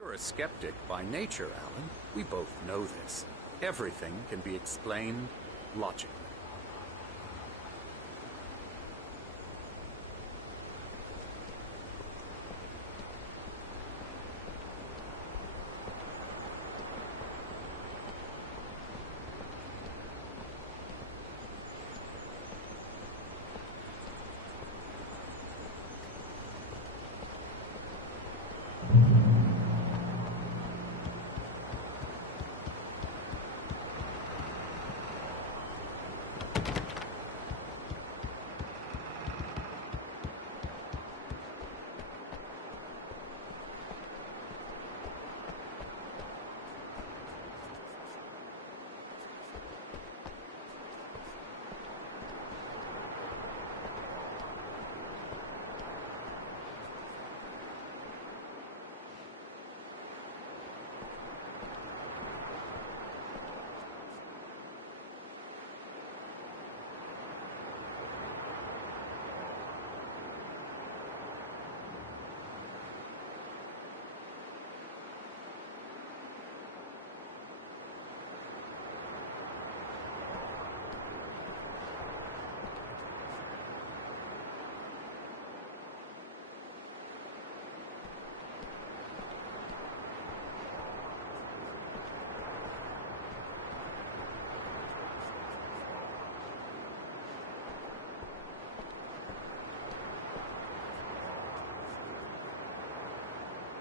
You're a skeptic by nature, Alan. We both know this. Everything can be explained logically.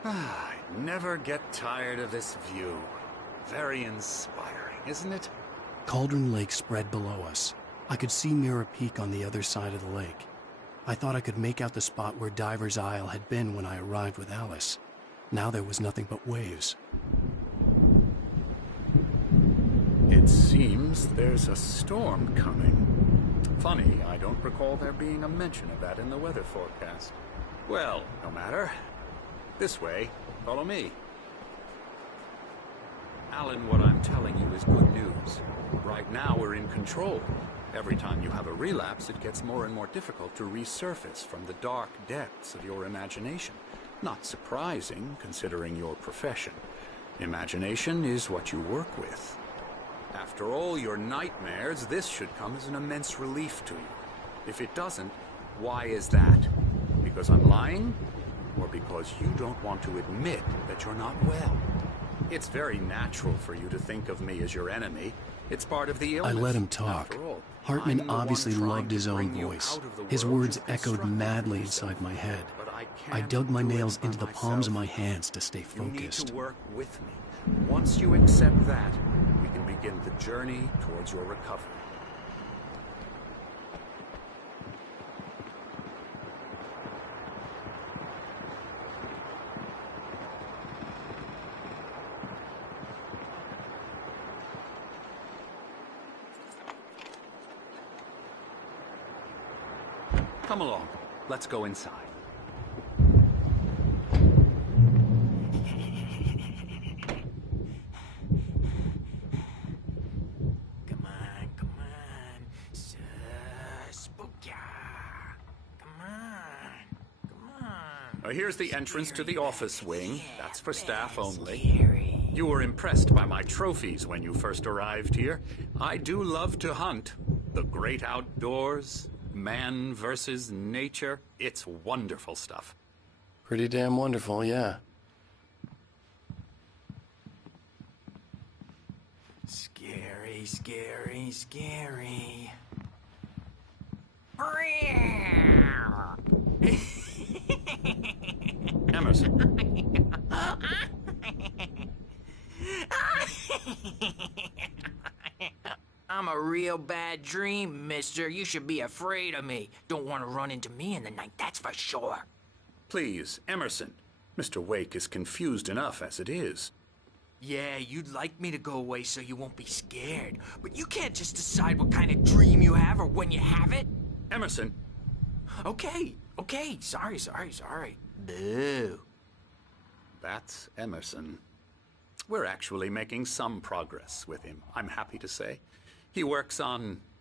I never get tired of this view. Very inspiring, isn't it? Cauldron Lake spread below us. I could see Mirror Peak on the other side of the lake. I thought I could make out the spot where Diver's Isle had been when I arrived with Alice. Now there was nothing but waves. It seems there's a storm coming. Funny, I don't recall there being a mention of that in the weather forecast. Well, no matter. This way. Follow me. Alan, what I'm telling you is good news. Right now we're in control. Every time you have a relapse, it gets more and more difficult to resurface from the dark depths of your imagination. Not surprising, considering your profession. Imagination is what you work with. After all your nightmares, this should come as an immense relief to you. If it doesn't, why is that? Because I'm lying? Or because you don't want to admit that you're not well? It's very natural for you to think of me as your enemy. It's part of the illness. I let him talk. Hartman obviously loved his own voice. His words echoed madly inside my head. I dug my nails into the palms of my hands to stay focused. You need to work with me. Once you accept that, we can begin the journey towards your recovery. Come along. Let's go inside. Come on. Spookia. Come on. Here's the entrance to the office wing. That's for staff only. You were impressed by my trophies when you first arrived here. I do love to hunt. The great outdoors. Man versus nature. It's wonderful stuff. Pretty damn wonderful, yeah. Scary. Emerson. I'm a real bad dream, mister. You should be afraid of me. Don't want to run into me in the night, that's for sure. Please, Emerson. Mr. Wake is confused enough as it is. Yeah, you'd like me to go away so you won't be scared. But you can't just decide what kind of dream you have or when you have it. Emerson. Okay. Sorry. Boo. That's Emerson. We're actually making some progress with him, I'm happy to say. He works on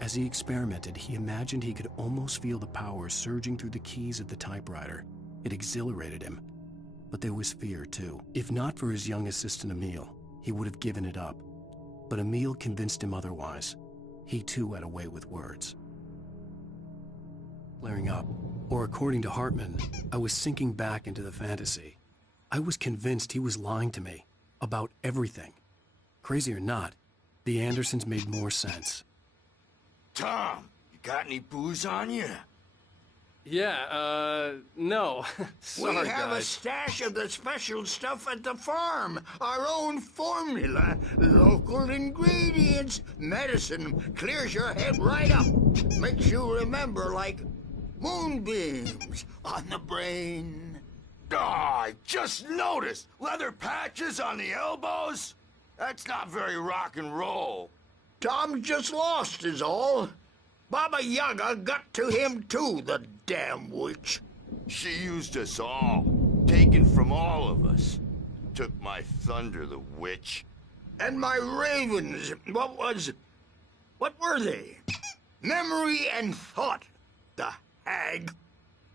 As he experimented, he imagined he could almost feel the power surging through the keys of the typewriter. It exhilarated him. But there was fear, too. If not for his young assistant Emil, he would have given it up. But Emil convinced him otherwise. He too had a way with words. Flaring up, or according to Hartman, I was sinking back into the fantasy. I was convinced he was lying to me about everything. Crazy or not, the Andersons made more sense. Tom, you got any booze on you? Yeah, no. Sorry, We have a guys. stash of the special stuff at the farm. Our own formula. Local ingredients. Medicine clears your head right up. Makes you remember like moonbeams on the brain. Oh, I just noticed. Leather patches on the elbows? That's not very rock and roll. Tom just lost is all. Baba Yaga got to him too, the damn witch. She used us all. Taken from all of us. Took my thunder, the witch. And my ravens, what were they? Memory and thought, the hag.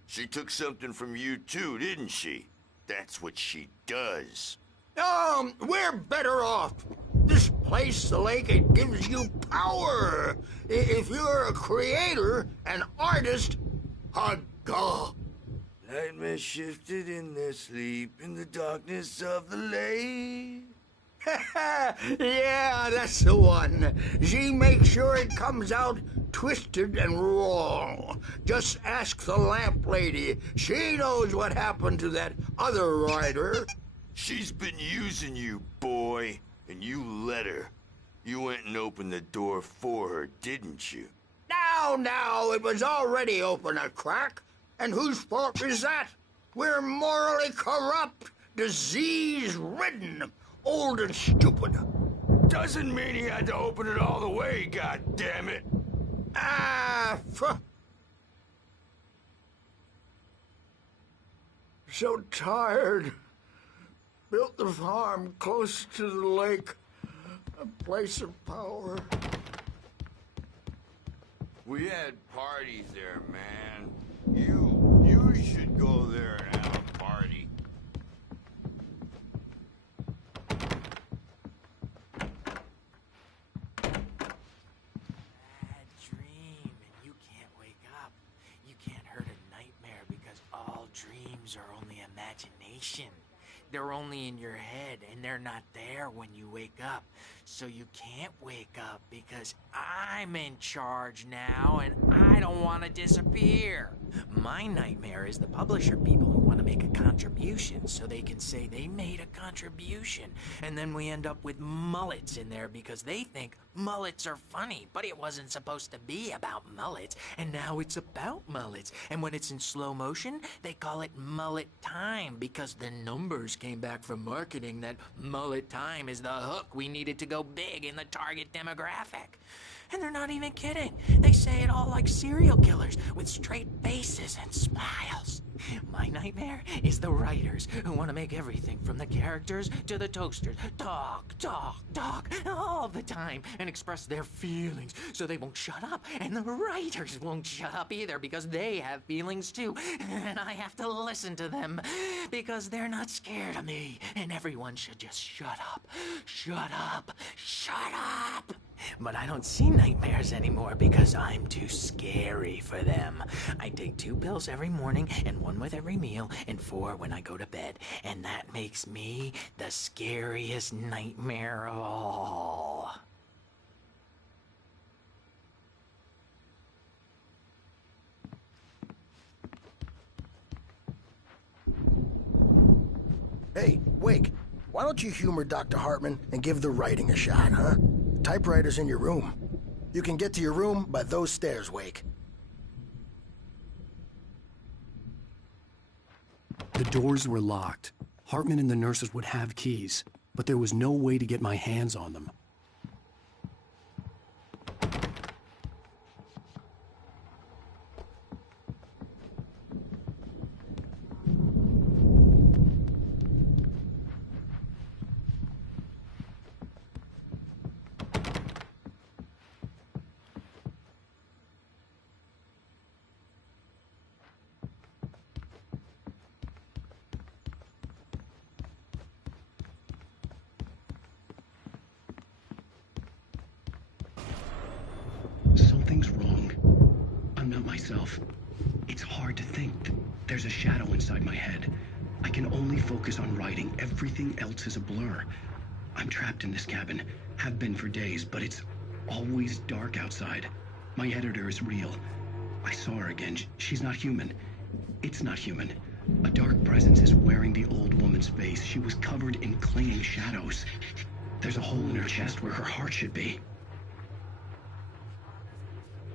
She took something from you too, didn't she? That's what she does. We're better off. This place, the lake, it gives you power. If you're a creator, an artist, a god. Nightmare shifted in their sleep in the darkness of the lake. Yeah, that's the one. She makes sure it comes out twisted and wrong. Just ask the lamp lady. She knows what happened to that other rider. She's been using you, boy, and you let her. You went and opened the door for her, didn't you? Now, it was already open a crack. And whose fault is that? We're morally corrupt, disease-ridden, old and stupid. Doesn't mean he had to open it all the way, goddammit. So tired. Built the farm close to the lake. A place of power. We had parties there, man. You should go there and have a party. Bad dream, and you can't wake up. You can't hurt a nightmare because all dreams are only imagination. They're only in your head, and they're not there when you wake up. So you can't wake up because I'm in charge now, and I don't want to disappear. My nightmare is the publisher people who want to make a contribution so they can say they made a contribution. And then we end up with mullets in there because they think mullets are funny, but it wasn't supposed to be about mullets, and now it's about mullets. And when it's in slow motion, they call it mullet time because the numbers came back from marketing that mullet time is the hook we needed to go big in the target demographic. And they're not even kidding. They say it all like serial killers with straight faces and smiles. My nightmare is the writers who want to make everything from the characters to the toasters talk all the time and express their feelings so they won't shut up. And the writers won't shut up either because they have feelings too. And I have to listen to them because they're not scared of me. And everyone should just shut up. Shut up. Shut up. But I don't see nightmares anymore because I'm too scary for them. I take 2 pills every morning and 1 with every meal and 4 when I go to bed. And that makes me the scariest nightmare of all. Hey, Wake, why don't you humor Dr. Hartman and give the writing a shot, huh? Typewriter's in your room. You can get to your room by those stairs, Wake. The doors were locked. Hartman and the nurses would have keys, but there was no way to get my hands on them. not myself. It's hard to think. There's a shadow inside my head. I can only focus on writing. Everything else is a blur. I'm trapped in this cabin. Have been for days, but it's always dark outside. My editor is real. I saw her again. She's not human. It's not human. A dark presence is wearing the old woman's face. She was covered in clinging shadows. There's a hole in her chest where her heart should be.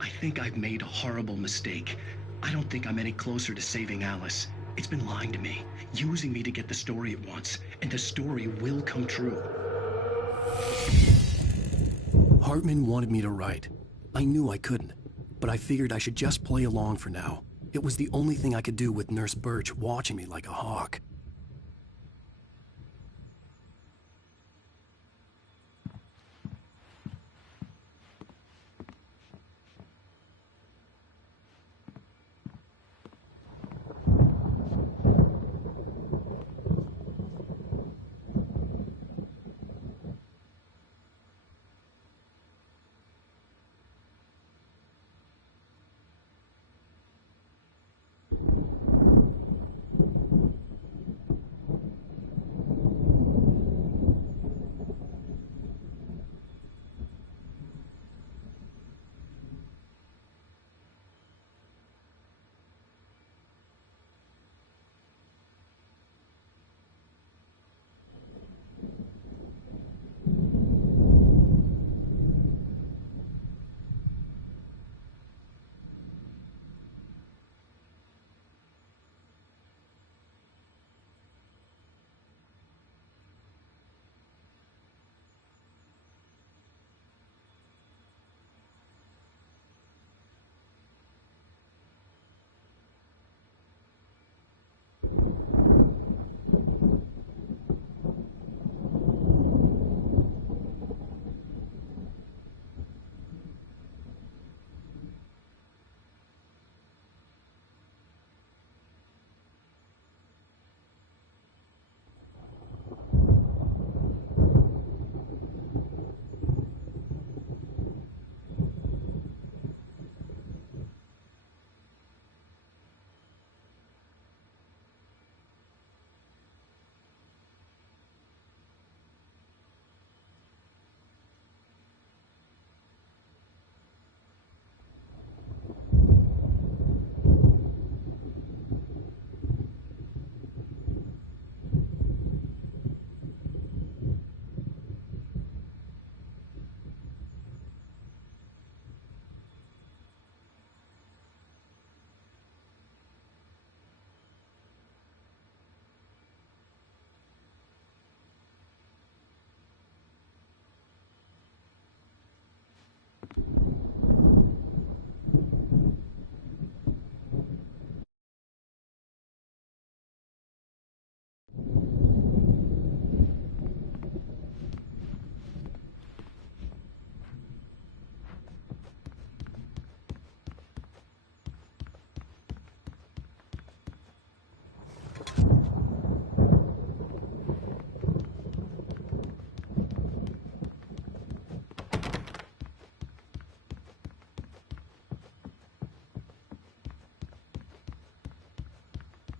I think I've made a horrible mistake. I don't think I'm any closer to saving Alice. It's been lying to me, using me to get the story it wants, and the story will come true. Hartman wanted me to write. I knew I couldn't, but I figured I should just play along for now. It was the only thing I could do with Nurse Birch watching me like a hawk.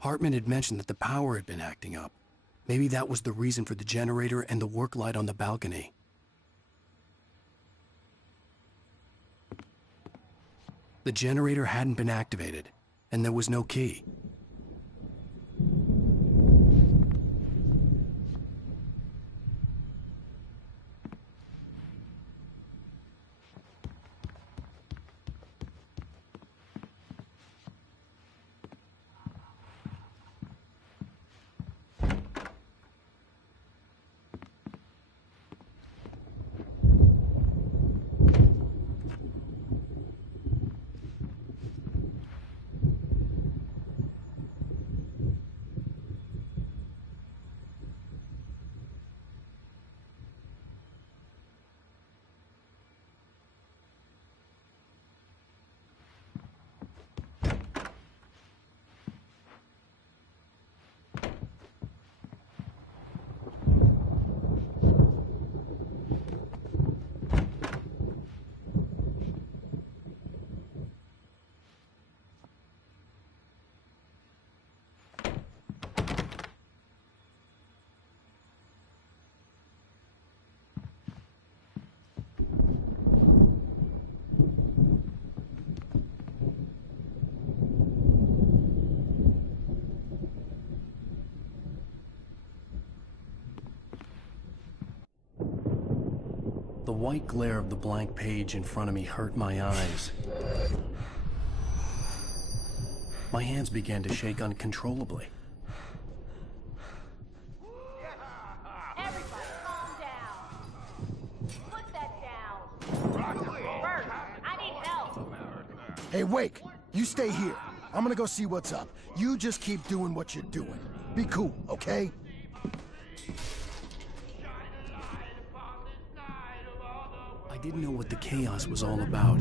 Hartman had mentioned that the power had been acting up. Maybe that was the reason for the generator and the work light on the balcony. The generator hadn't been activated, and there was no key. The white glare of the blank page in front of me hurt my eyes. My hands began to shake uncontrollably. Everybody, calm down. Put that down. Bert, I need help. Hey, Wake, you stay here. I'm gonna go see what's up. You just keep doing what you're doing. Be cool, okay? I didn't know what the chaos was all about,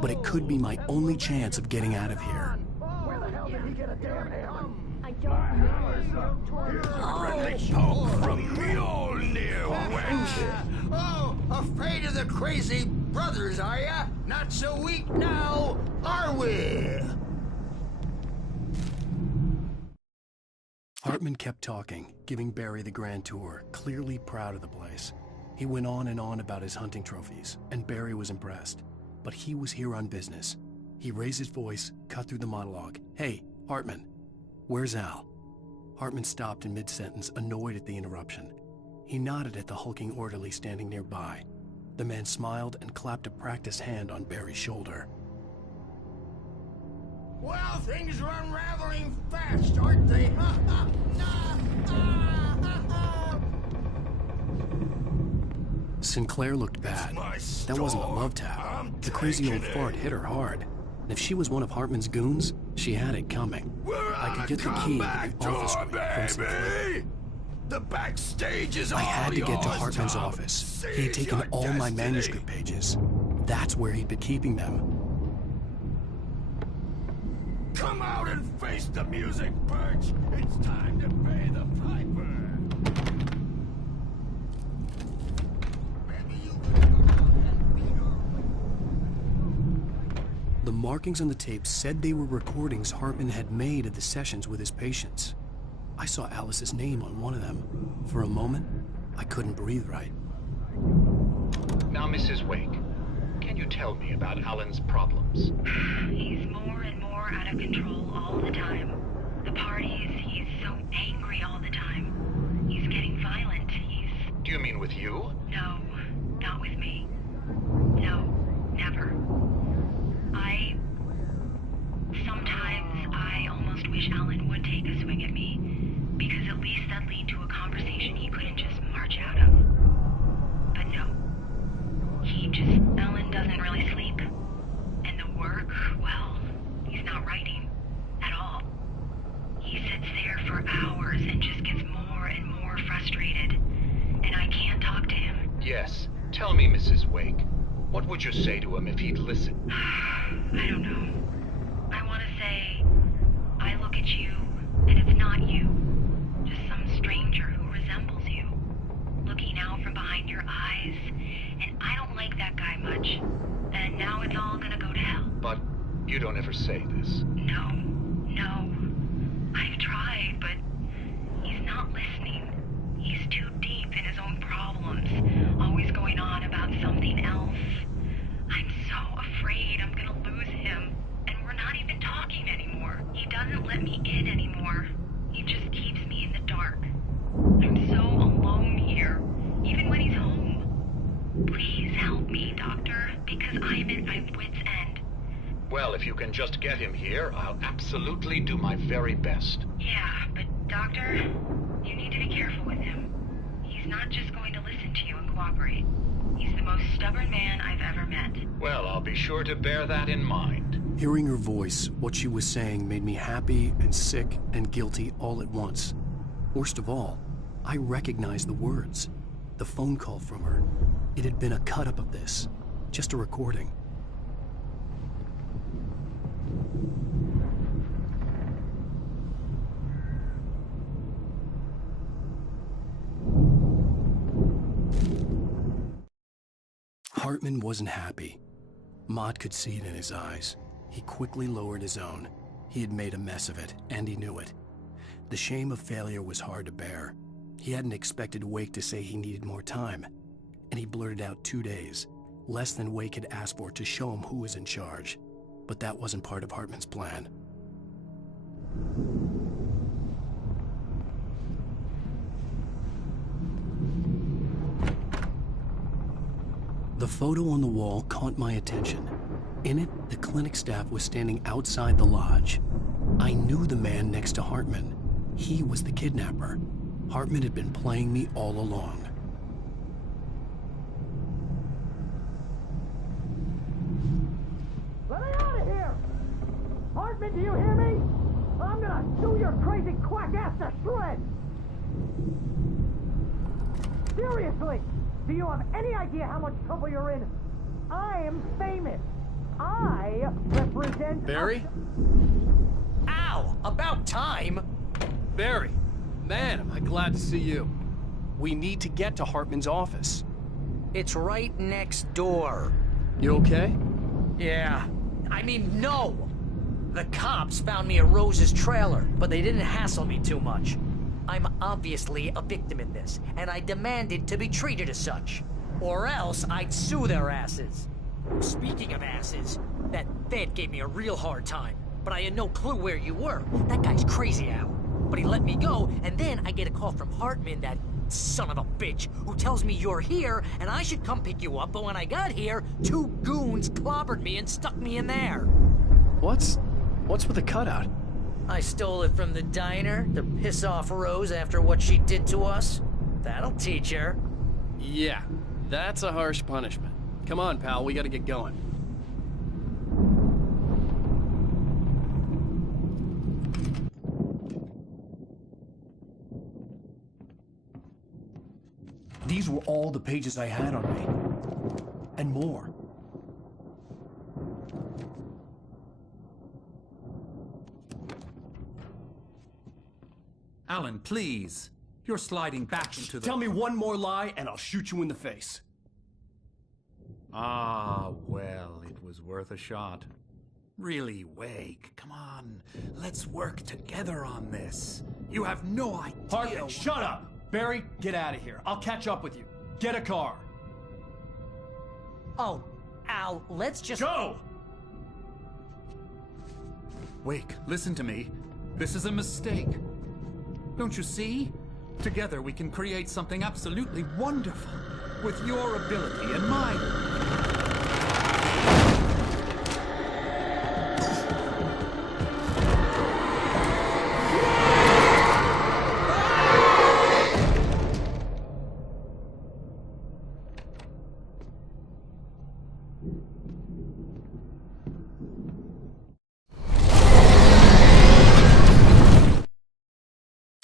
but it could be my only chance of getting out of here. Where the hell did he get a damn hammer? I don't know. Oh, afraid of the crazy brothers, are ya? Not so weak now, are we? Hartman kept talking, giving Barry the grand tour, clearly proud of the place. He went on and on about his hunting trophies, and Barry was impressed. But he was here on business. He raised his voice, cut through the monologue. "Hey, Hartman, where's Al?" Hartman stopped in mid-sentence, annoyed at the interruption. He nodded at the hulking orderly standing nearby. The man smiled and clapped a practiced hand on Barry's shoulder. Well, things are unraveling fast, aren't they? Sinclair looked bad. That wasn't a love tap. The crazy old fart hit her hard. And if she was one of Hartman's goons, she had it coming. I could get the key to the office suite from Sinclair. The backstage is I had to get to Hartman's office. He had taken all my manuscript pages. That's where he'd been keeping them. Come out and face the music, Birch! It's time to pay the piper! The markings on the tape said they were recordings Hartman had made at the sessions with his patients. I saw Alice's name on one of them. For a moment, I couldn't breathe right. Now, Mrs. Wake, can you tell me about Alan's problems? He's more and more out of control all the time. The parties, he's so angry all the time. He's getting violent. Do you mean with you? No, not with me. No, never. Sometimes I almost wish Alan would take a swing at me, because at least that'd lead to a conversation he couldn't just march out of. But no. Alan doesn't really sleep. And the work, well, he's not writing at all. He sits there for hours and just gets more and more frustrated. And I can't talk to him. Yes. Tell me, Mrs. Wake. What would you say to him if he'd listen? I don't know. I want to say, I look at you, and it's not you. Just some stranger who resembles you. Looking out from behind your eyes, and I don't like that guy much. And now it's all gonna go to hell. But you don't ever say this. No. I've tried, but he's not listening. He's too deep in his own problems, always going on about something else. I'm so afraid I'm gonna lose him, and we're not even talking anymore. He doesn't let me in anymore. He just keeps me in the dark. I'm so alone here, even when he's home. Please help me, Doctor, because I'm at my wit's end. Well, if you can just get him here, I'll absolutely do my very best. Yeah, but Doctor, you need to be careful with him. He's not just going to listen to you and cooperate. He's the most stubborn man I've ever met. Well, I'll be sure to bear that in mind. Hearing her voice, what she was saying made me happy and sick and guilty all at once. Worst of all, I recognized the words. The phone call from her. It had been a cut-up of this. Just a recording. Hartman wasn't happy. Maude could see it in his eyes. He quickly lowered his own. He had made a mess of it, and he knew it. The shame of failure was hard to bear. He hadn't expected Wake to say he needed more time, and he blurted out 2 days, less than Wake had asked for to show him who was in charge. But that wasn't part of Hartman's plan. The photo on the wall caught my attention. In it, the clinic staff was standing outside the lodge. I knew the man next to Hartman. He was the kidnapper. Hartman had been playing me all along. Let me out of here! Hartman, do you hear me? I'm gonna chew your crazy quack ass to shreds! Seriously, do you have any idea how much trouble you're in? I am famous. I represent... Barry? Ow! About time! Barry! Man, am I glad to see you. We need to get to Hartman's office. It's right next door. You okay? Yeah. I mean, no! The cops found me at Rose's trailer, but they didn't hassle me too much. I'm obviously a victim in this, and I demanded to be treated as such. Or else I'd sue their asses. Speaking of asses, that Fed gave me a real hard time, but I had no clue where you were. That guy's crazy, Al. But he let me go, and then I get a call from Hartman, that son of a bitch, who tells me you're here, and I should come pick you up, but when I got here, 2 goons clobbered me and stuck me in there. What's with the cutout? I stole it from the diner to piss off Rose after what she did to us. That'll teach her. Yeah, that's a harsh punishment. Come on, pal, we gotta get going. These were all the pages I had on me. And more. Alan, please. You're sliding back into the... Tell me one more lie and I'll shoot you in the face. Ah, well, it was worth a shot. Really, Wake, come on. Let's work together on this. You have no idea... Hartman, shut up! Barry, get out of here. I'll catch up with you. Get a car. Oh, Al, let's just... Go! Wake, listen to me. This is a mistake. Don't you see? Together we can create something absolutely wonderful. With your ability and mine.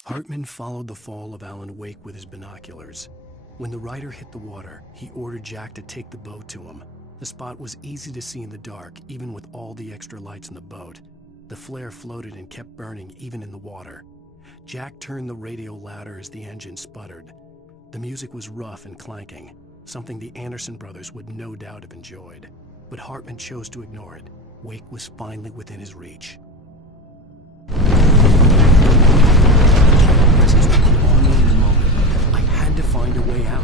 Hartman followed the fall of Alan Wake with his binoculars. When the rider hit the water, he ordered Jack to take the boat to him. The spot was easy to see in the dark, even with all the extra lights in the boat. The flare floated and kept burning even in the water. Jack turned the radio louder as the engine sputtered. The music was rough and clanking, something the Anderson brothers would no doubt have enjoyed. But Hartman chose to ignore it. Wake was finally within his reach. Presence would be on me in a moment. I had to find a way out.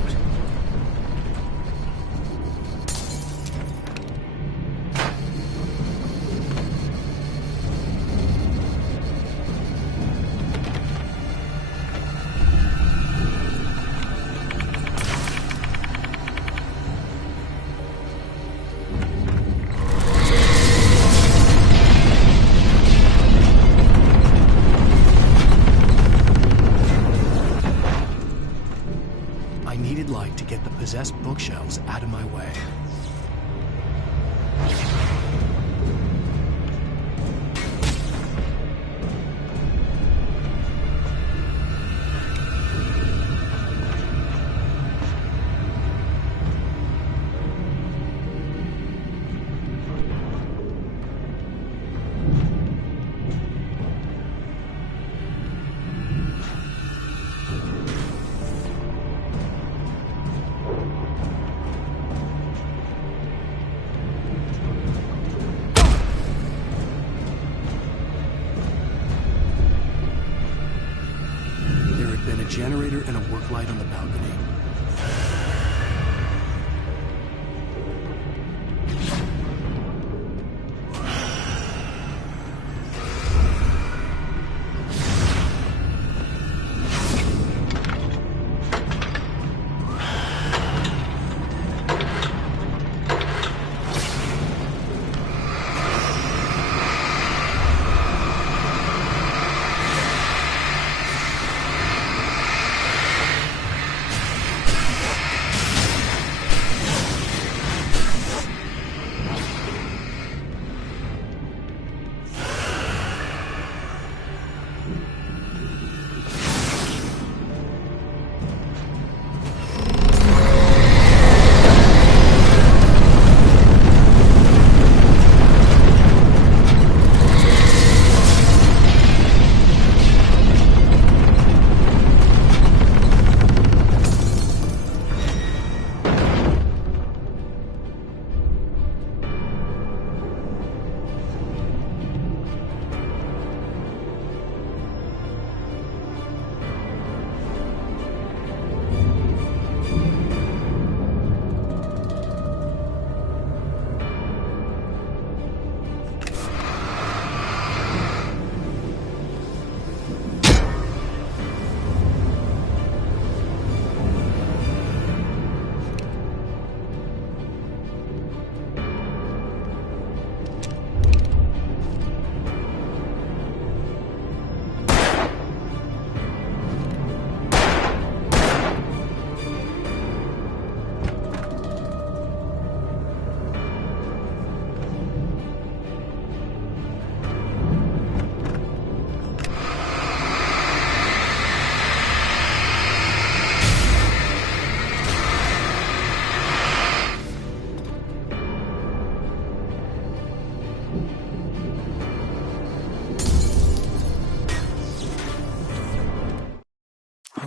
Possessed bookshelves out of my way. Generator and a work light on the balcony.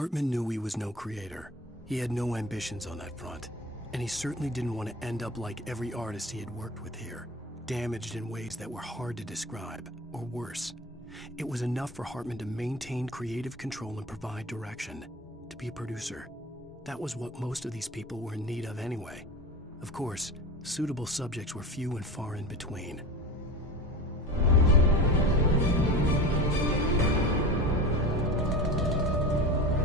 Hartman knew he was no creator. He had no ambitions on that front. And he certainly didn't want to end up like every artist he had worked with here, damaged in ways that were hard to describe, or worse. It was enough for Hartman to maintain creative control and provide direction, to be a producer. That was what most of these people were in need of anyway. Of course, suitable subjects were few and far in between.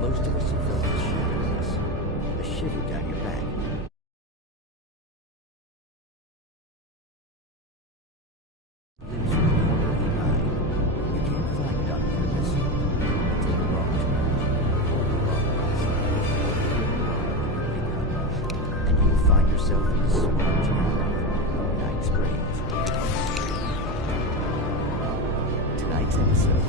Most of us have felt the shadows, a shiver down your back. Lives in the corner of your eye. You can't find it on purpose. Until the wrong turn, or the wrong crossing, and you'll find yourself in a small town, Night Springs. Tonight's episode.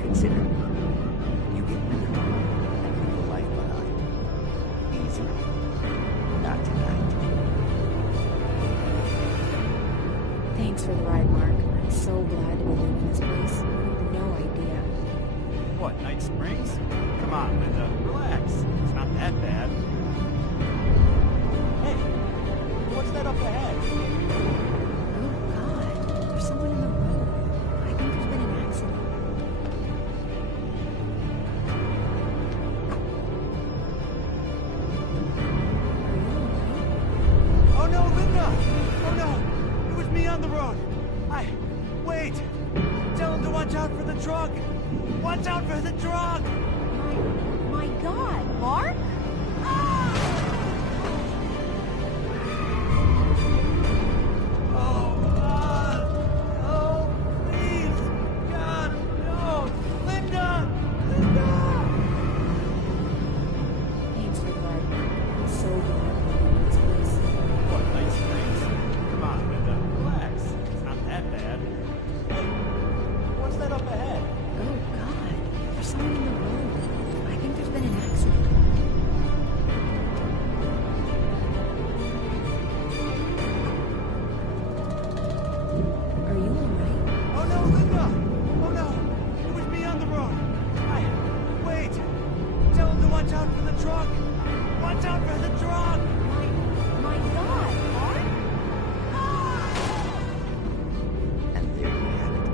Consider you get rid of them and leave a life behind. Easy. Not tonight. Thanks for the ride, Mark. I'm so glad to be leaving this place. You have no idea. What, Night Springs? Come on, Linda. Relax. It's not that bad. Hey, what's that up ahead? Oh, God. There's someone in the road. I think there's been an accident. Oh no, Linda! Oh no! It was me on the road! Wait! Tell him to watch out for the truck! Watch out for the truck! My God, Mark? Oh, please! God, no! Linda! Linda! Thanks for the ride, Mark. I'm so glad to be leaving this place. What, Night Springs? Come on, Linda. Relax. It's not that bad. Hey, what's that up ahead? Oh, God. There's someone in the road. I think there's been an accident. Are you alright? Oh no, Linda! Oh no! It was me on the road! Wait! Tell him to watch out for the truck! Watch out for the truck! My God, Mark? And there you have it.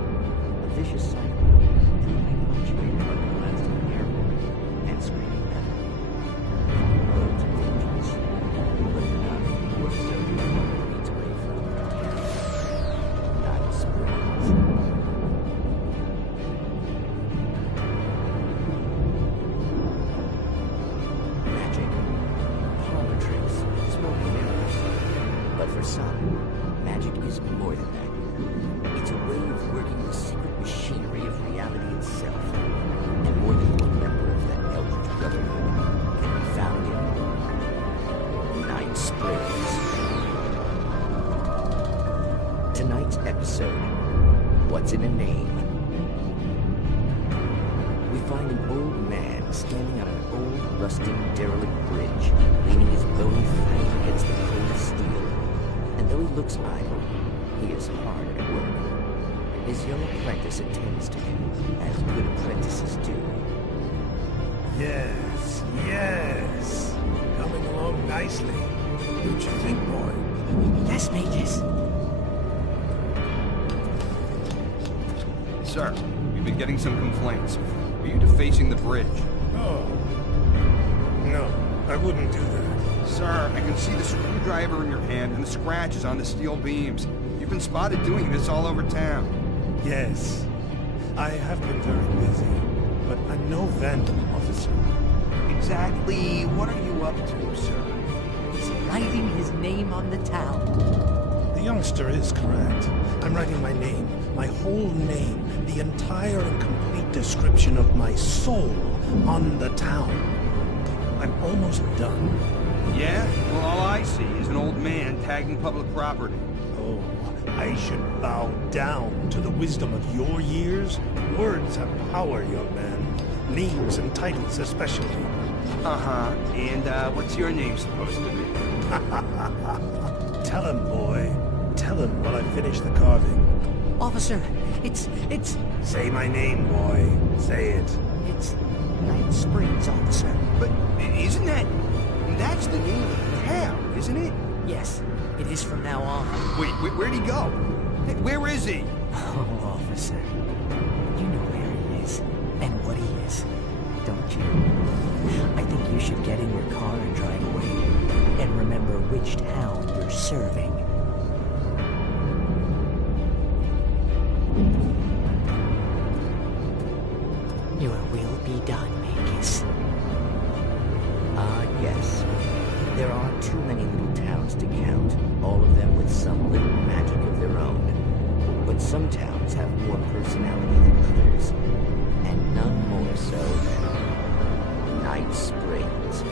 A vicious cycle. Punctuated by the blast of an arrow and screaming battle. Roads are dangerous, but not more so than the one that leads away from Night Springs. Magic, parlor tricks, smoke and mirrors. But for some, magic is more than that. It's a way of working the secret machinery of reality itself. And more than one member of that eldritch brotherhood can be found in Night Springs. Tonight's episode, What's in a Name? We find an old man standing on an old, rusting, derelict bridge, leaning his bony frame against the cold steel. And though he looks idle, he is hard at work. His young apprentice attends to him, as good apprentices do. Yes, yes. Coming along nicely. Don't you think, boy? Yes, Magus. Sir, we've been getting some complaints. Are you defacing the bridge? Oh. No, I wouldn't do that. Sir, I can see the screwdriver in your hand and the scratches on the steel beams. You've been spotted doing this all over town. Yes, I have been very busy, but I'm no vandal, officer. Exactly what are you up to, sir? He's writing his name on the town. The youngster is correct. I'm writing my name, my whole name, the entire and complete description of my soul on the town. I'm almost done. Yeah? Well, all I see is an old man tagging public property. Oh, I should bow down to the wisdom of your years. Words have power, young man. Names and titles especially. Uh-huh. And, what's your name supposed to be? Tell him, boy. Tell him while I finish the carving. Officer, it's... Say my name, boy. Say it. It's Night Springs, officer. But isn't that... That's the name of the town, isn't it? Yes, it is from now on. Wait, where'd he go? Hey, where is he? Oh, officer. You know where he is, and what he is, don't you? I think you should get in your car and drive away, and remember which town you're serving. Your will be done, Magus. Yes. There are too many little towns to count, all of them with some little magic of their own. But some towns have more personality than others, and none more so than Night Springs.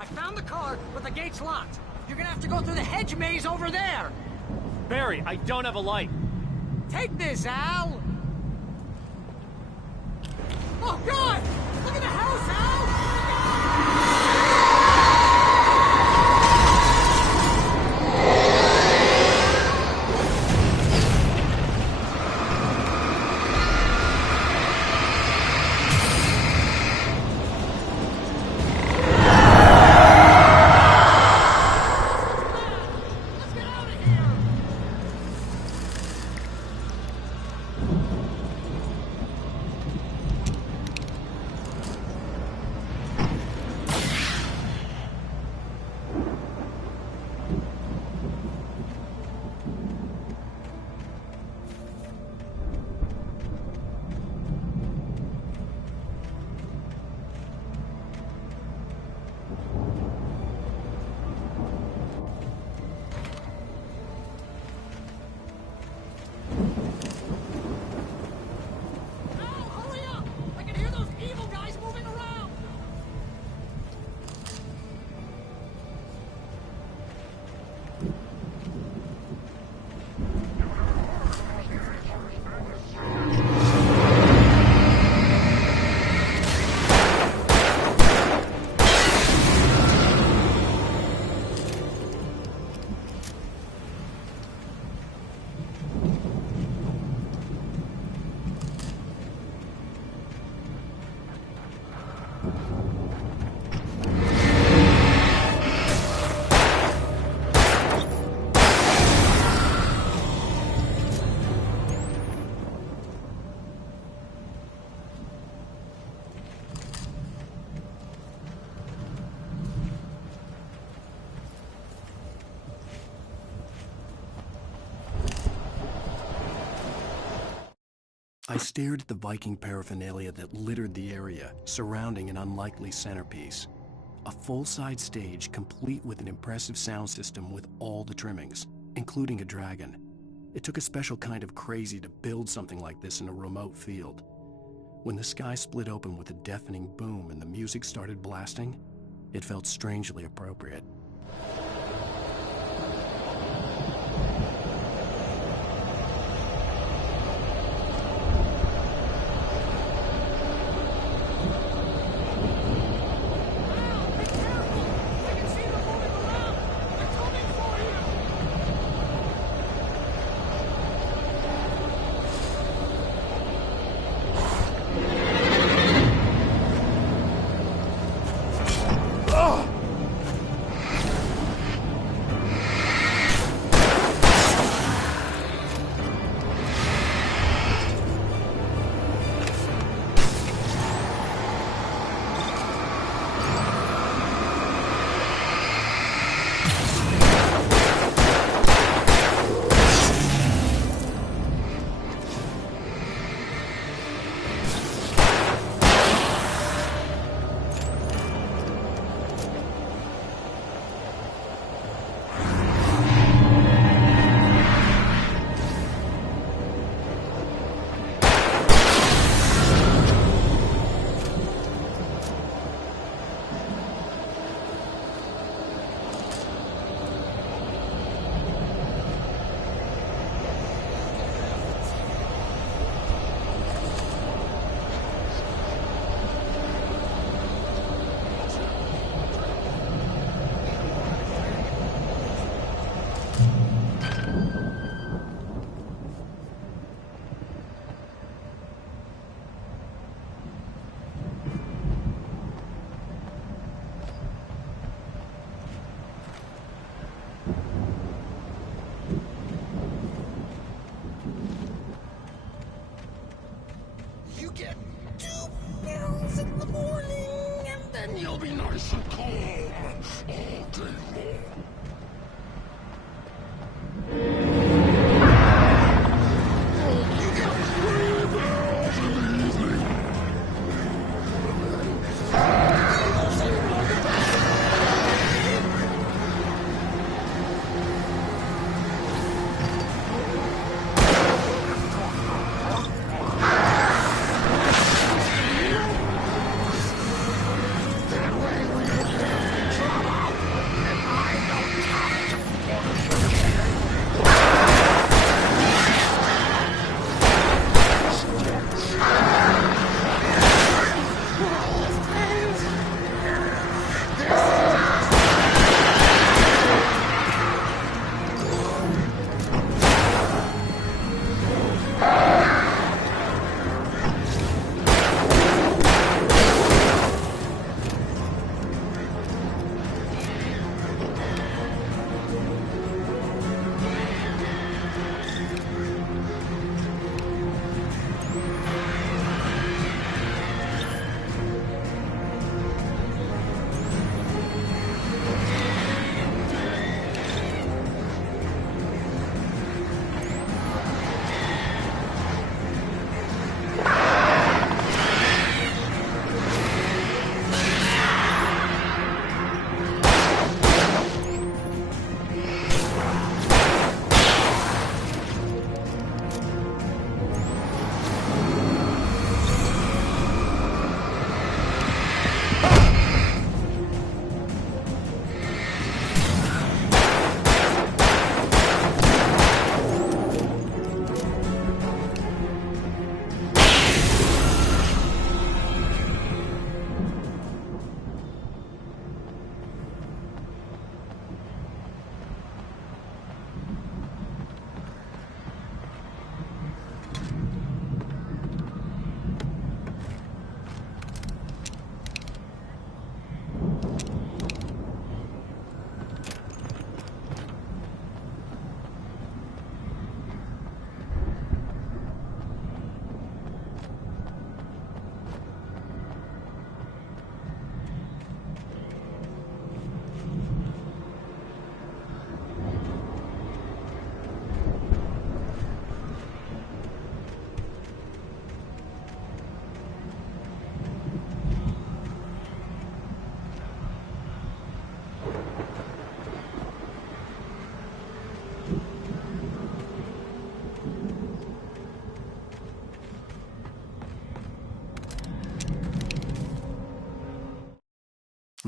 I found the car, but the gate's locked. You're gonna have to go through the hedge maze over there. Barry, I don't have a light. Take this, Al! Oh, God! Look at the house, Al! I stared at the Viking paraphernalia that littered the area, surrounding an unlikely centerpiece. A full-size stage complete with an impressive sound system with all the trimmings, including a dragon. It took a special kind of crazy to build something like this in a remote field. When the sky split open with a deafening boom and the music started blasting, it felt strangely appropriate. Get 2 pills in the morning, and then you'll be nice and calm all day long.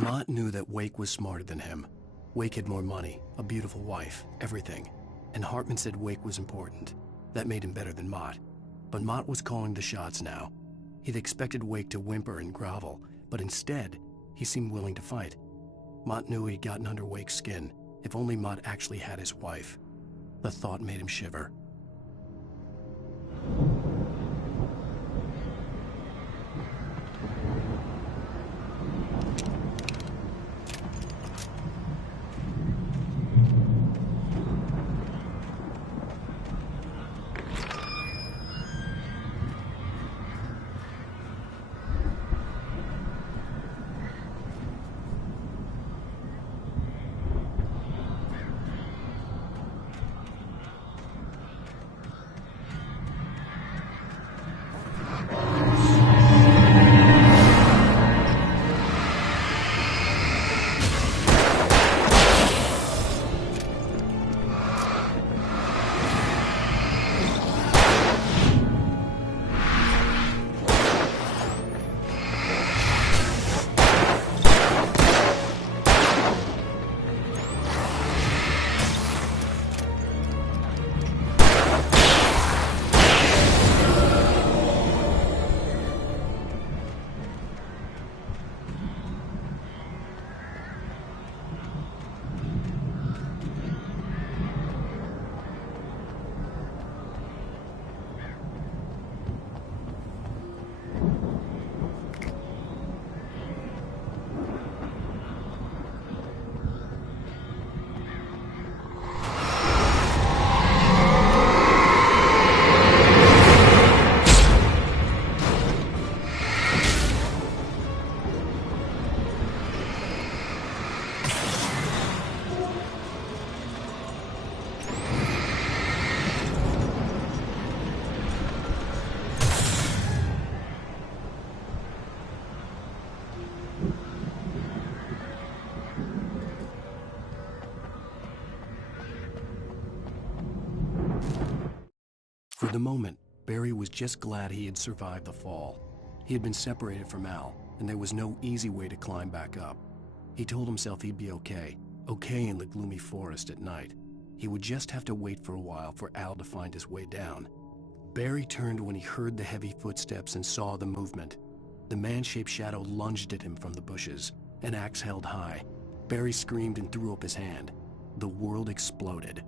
Mott knew that Wake was smarter than him. Wake had more money, a beautiful wife, everything. And Hartman said Wake was important. That made him better than Mott. But Mott was calling the shots now. He'd expected Wake to whimper and grovel, but instead, he seemed willing to fight. Mott knew he'd gotten under Wake's skin. If only Mott actually had his wife. The thought made him shiver. For the moment, Barry was just glad he had survived the fall. He had been separated from Al, and there was no easy way to climb back up. He told himself he'd be okay in the gloomy forest at night. He would just have to wait for a while for Al to find his way down. Barry turned when he heard the heavy footsteps and saw the movement. The man-shaped shadow lunged at him from the bushes, an axe held high. Barry screamed and threw up his hand. The world exploded.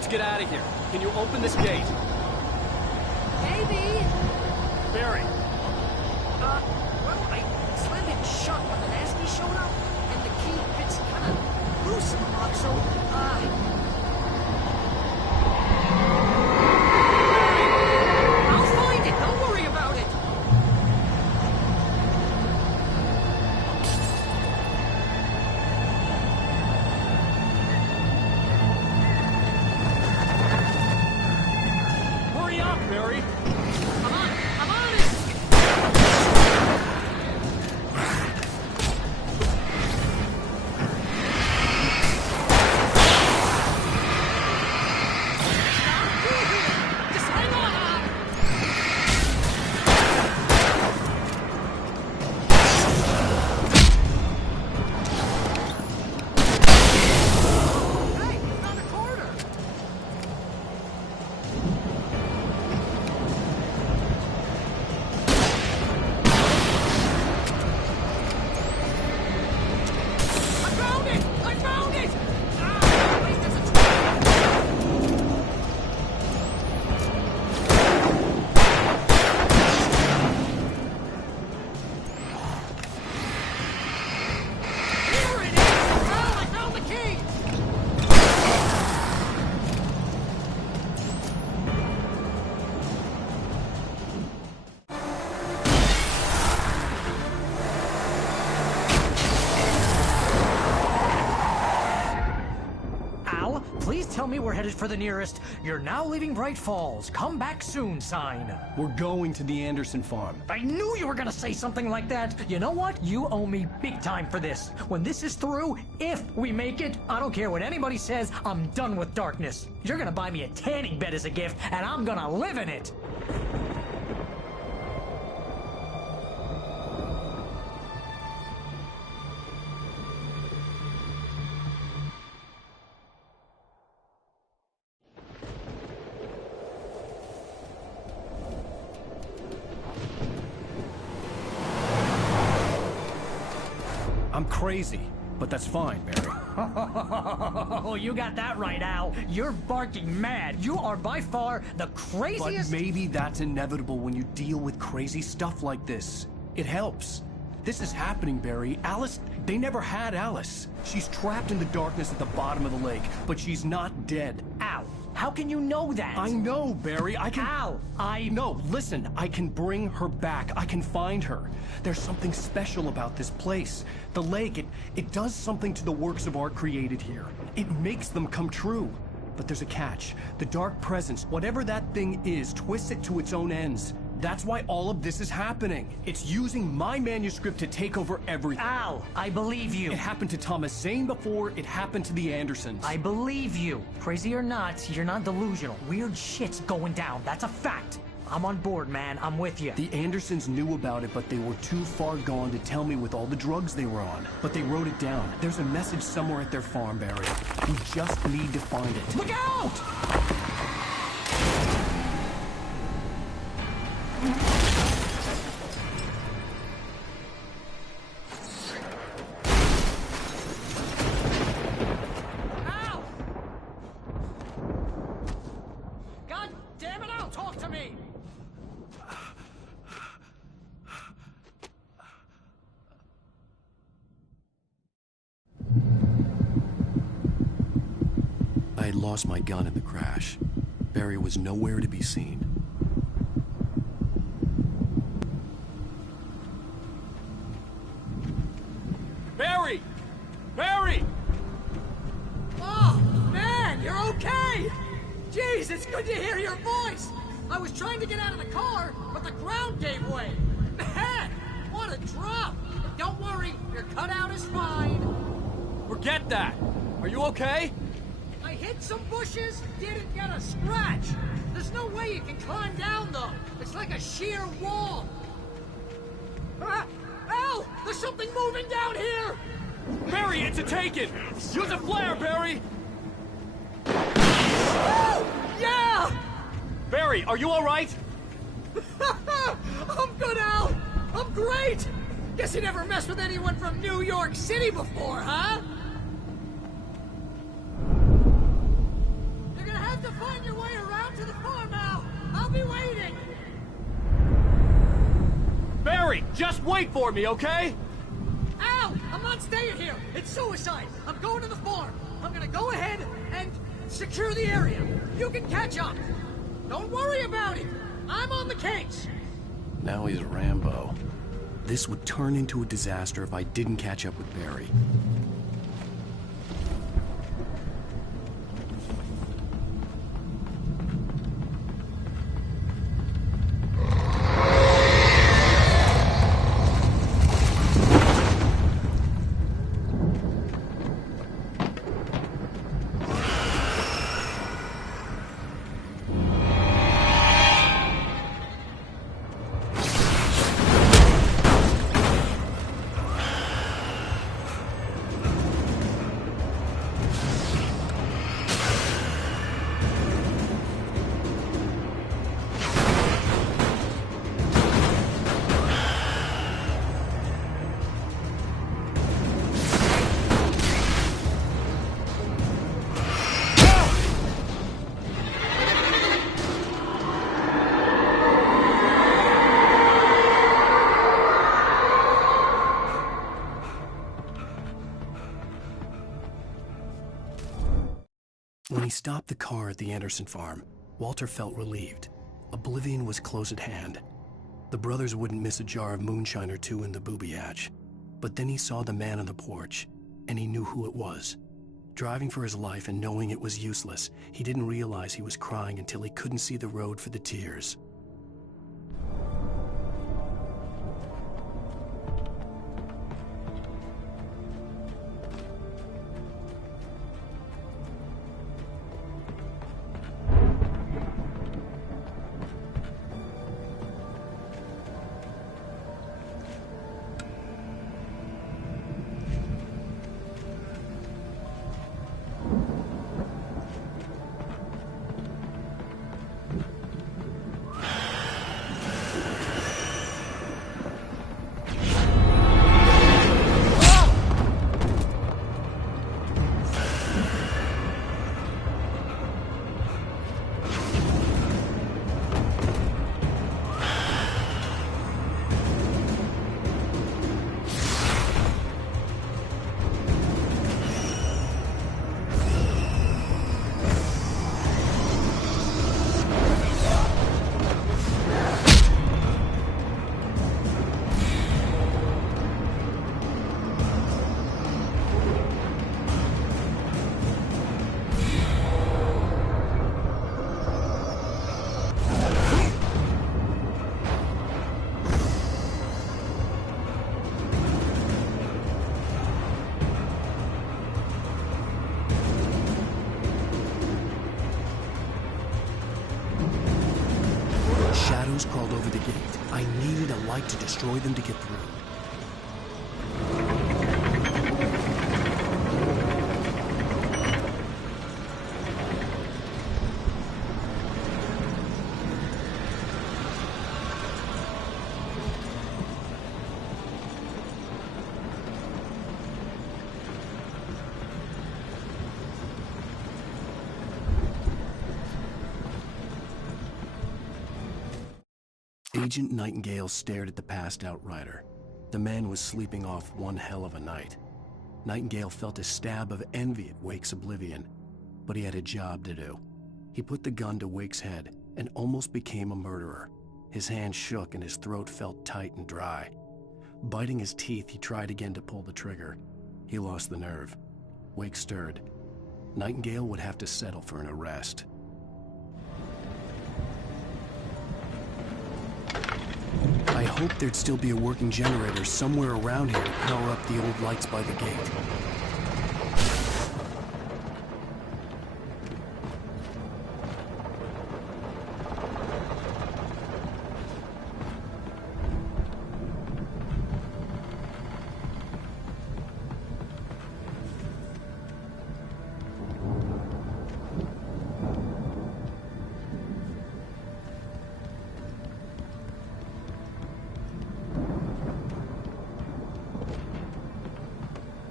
Let's get out of here. Can you open this gate? Maybe. Barry. Well, I slammed it shut when the nasty showed up, and the key fits kind of loose in the lock, so, I'll find it. Don't worry about it. Hurry up, Barry. I'm on it. Just hang on. Hey, found a corner. I found it! Ah, wait, there's a trap. Here it is! Well, I found the key! Al, please tell me we're headed for the nearest "You're now leaving Bright Falls. Come back soon" sign. We're going to the Anderson farm. I knew you were gonna say something like that. You know what? You owe me big time for this. When this is through, if we make it, I don't care what anybody says, I'm done with darkness. You're gonna buy me a tanning bed as a gift, and I'm gonna live in it. I'm crazy, but that's fine, Barry. Oh, you got that right, Al. You're barking mad. You are by far the craziest. But maybe that's inevitable when you deal with crazy stuff like this. It helps. This is happening, Barry. Alice, they never had Alice. She's trapped in the darkness at the bottom of the lake, but she's not dead. Al, how can you know that? I know, Barry. I can... Al, No, listen. I can bring her back. I can find her. There's something special about this place. The lake, it does something to the works of art created here. It makes them come true. But there's a catch. The dark presence, whatever that thing is, twists it to its own ends. That's why all of this is happening. It's using my manuscript to take over everything. Al, I believe you. It happened to Thomas Zane before, it happened to the Andersons. I believe you. Crazy or not, you're not delusional. Weird shit's going down. That's a fact. I'm on board, man. I'm with you. The Andersons knew about it, but they were too far gone to tell me with all the drugs they were on. But they wrote it down. There's a message somewhere at their farm, Barry. We just need to find it. Look out! Al! God damn it, Al, talk to me! I had lost my gun in the crash. Barry was nowhere to be seen. Barry! Barry! Oh, man, you're okay! Jeez, it's good to hear your voice! I was trying to get out of the car, but the ground gave way. Man, what a drop! Don't worry, your cutout is fine. Forget that! Are you okay? I hit some bushes, didn't get a scratch. There's no way you can climb down, though. It's like a sheer wall. Al! There's something moving down here! Barry, it's a taken! Use a flare, Barry! Oh, yeah! Barry, are you alright? I'm good, Al! I'm great! Guess you never messed with anyone from New York City before, huh? You're gonna have to the farm now! I'll be waiting! Barry, just wait for me, okay? Al! I'm not staying here! It's suicide! I'm going to the farm! I'm gonna go ahead and secure the area! You can catch up! Don't worry about it! I'm on the case! Now he's Rambo. This would turn into a disaster if I didn't catch up with Barry. When he stopped the car at the Anderson farm, Walter felt relieved. Oblivion was close at hand. The brothers wouldn't miss a jar of moonshine or two in the booby hatch. But then he saw the man on the porch, and he knew who it was. Driving for his life and knowing it was useless, he didn't realize he was crying until he couldn't see the road for the tears. Shadows crawled over the gate. I needed a light to destroy them to get through. Agent Nightingale stared at the passed-out rider. The man was sleeping off one hell of a night. Nightingale felt a stab of envy at Wake's oblivion, but he had a job to do. He put the gun to Wake's head and almost became a murderer. His hand shook and his throat felt tight and dry. Biting his teeth, he tried again to pull the trigger. He lost the nerve. Wake stirred. Nightingale would have to settle for an arrest. I hoped there'd still be a working generator somewhere around here to power up the old lights by the gate.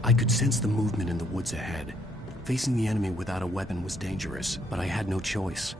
I could sense the movement in the woods ahead. Facing the enemy without a weapon was dangerous, but I had no choice.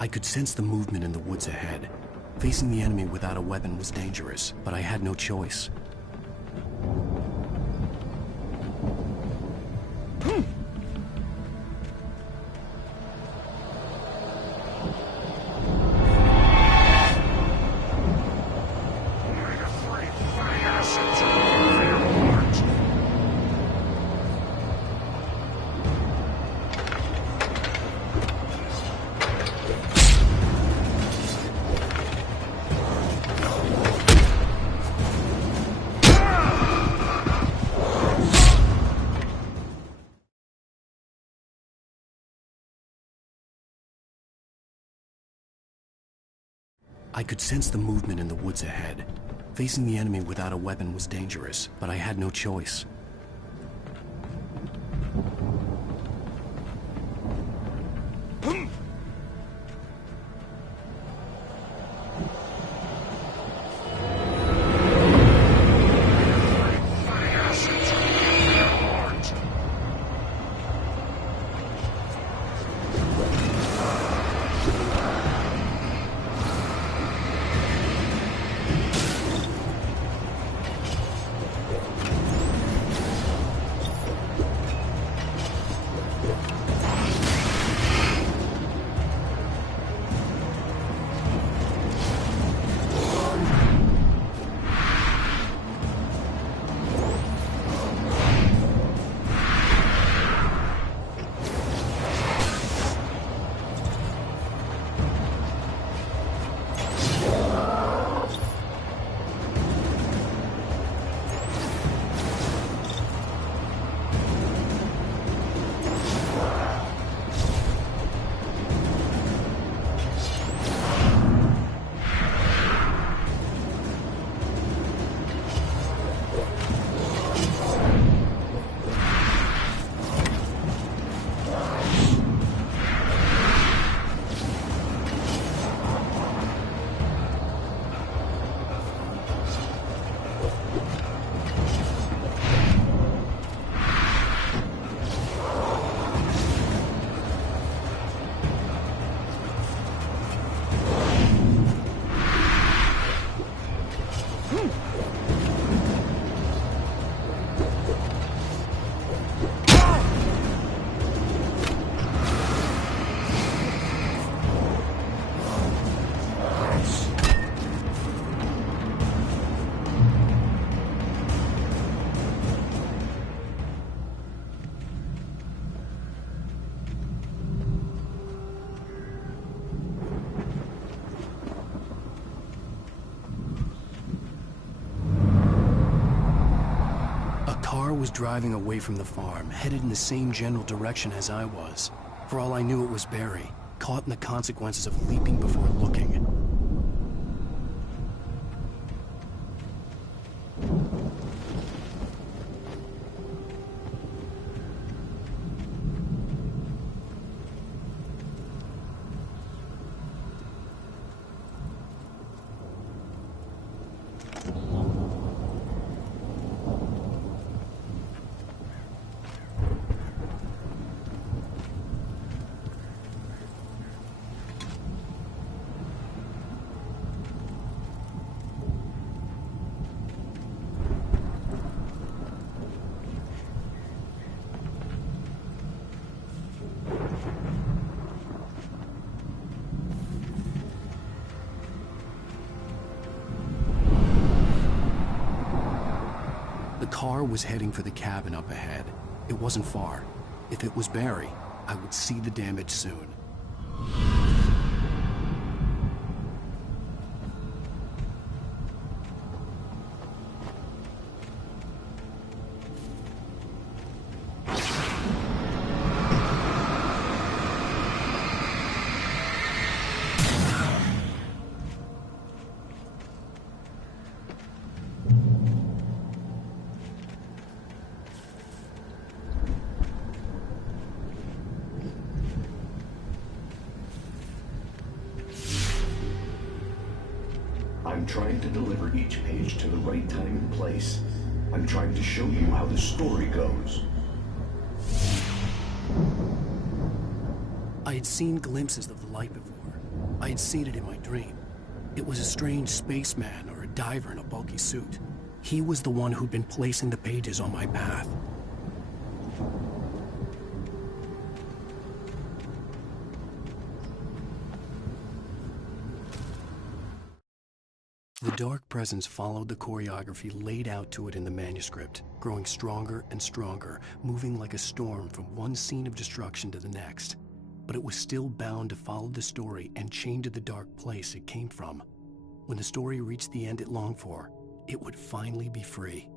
I could sense the movement in the woods ahead. Facing the enemy without a weapon was dangerous, but I had no choice. I could sense the movement in the woods ahead. Facing the enemy without a weapon was dangerous, but I had no choice. Was driving away from the farm, headed in the same general direction as I was. For all I knew, it was Barry, caught in the consequences of leaping before looking. The car was heading for the cabin up ahead. It wasn't far. If it was Barry, I would see the damage soon. I'm trying to deliver each page to the right time and place. I'm trying to show you how the story goes. I had seen glimpses of the light before, I had seen it in my dream. It was a strange spaceman or a diver in a bulky suit. He was the one who'd been placing the pages on my path. The dark presence followed the choreography laid out to it in the manuscript, growing stronger and stronger, moving like a storm from one scene of destruction to the next. But it was still bound to follow the story and chained to the dark place it came from. When the story reached the end it longed for, it would finally be free.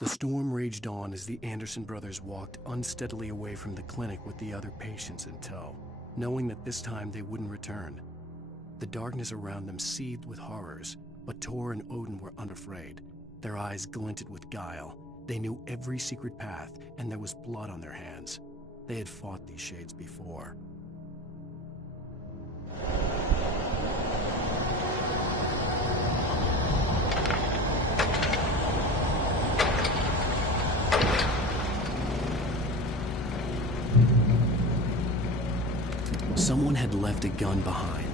The storm raged on as the Anderson brothers walked unsteadily away from the clinic with the other patients in tow, knowing that this time they wouldn't return. The darkness around them seethed with horrors, but Tor and Odin were unafraid. Their eyes glinted with guile. They knew every secret path, and there was blood on their hands. They had fought these shades before. Someone had left a gun behind.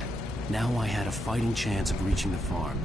Now I had a fighting chance of reaching the farm.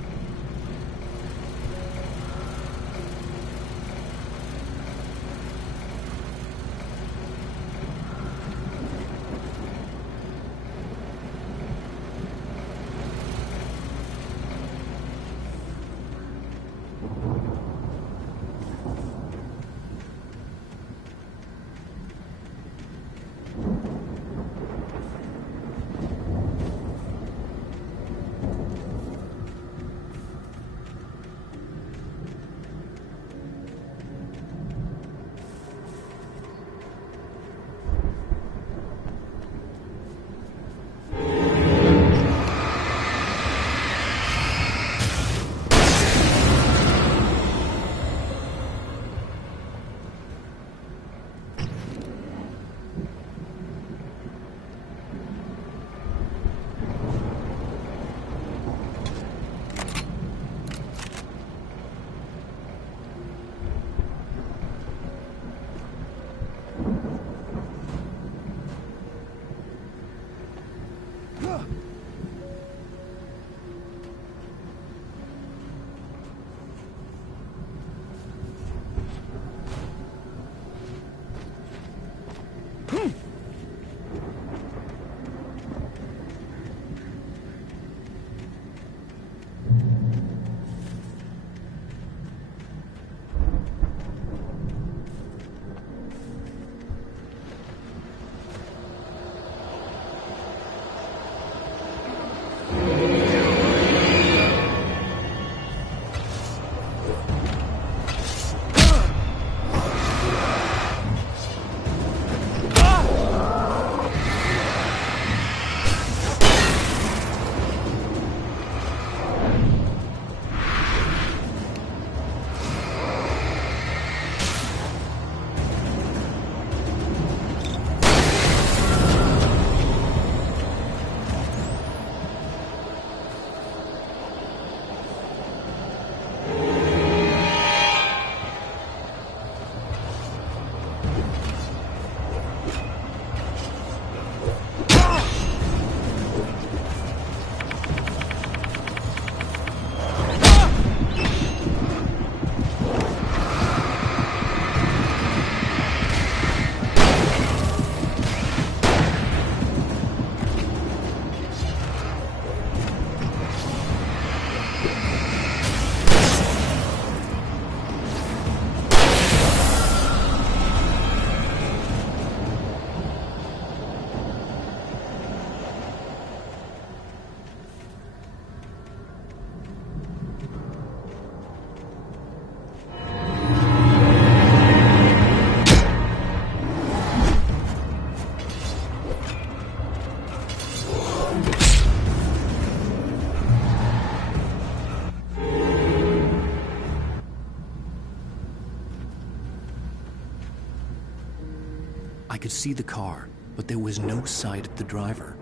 I could see the car, but there was no sight of the driver.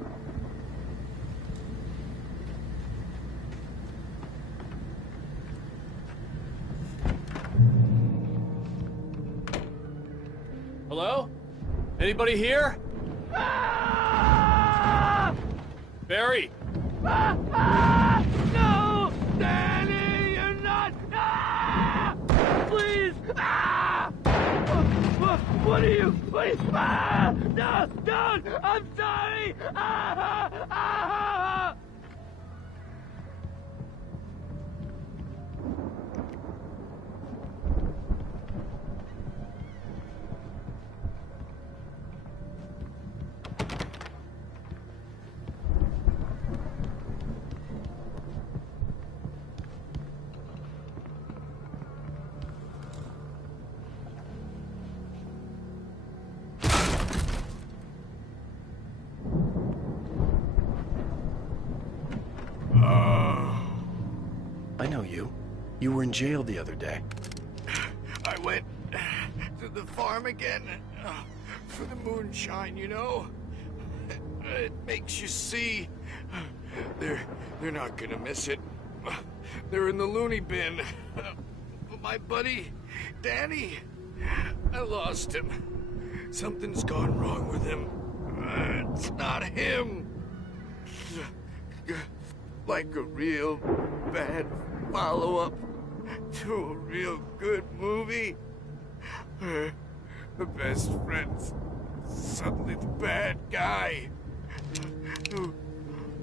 Hello? Anybody here? Barry! No! Danny, you're not! Please! What are you? No! Don't! I'm sorry! I know you. You were in jail the other day. I went to the farm again for the moonshine, you know? It makes you see. They're not gonna miss it. They're in the loony bin. But my buddy, Danny, I lost him. Something's gone wrong with him. It's not him. Like a real bad follow-up to a real good movie. The best friend's suddenly the bad guy.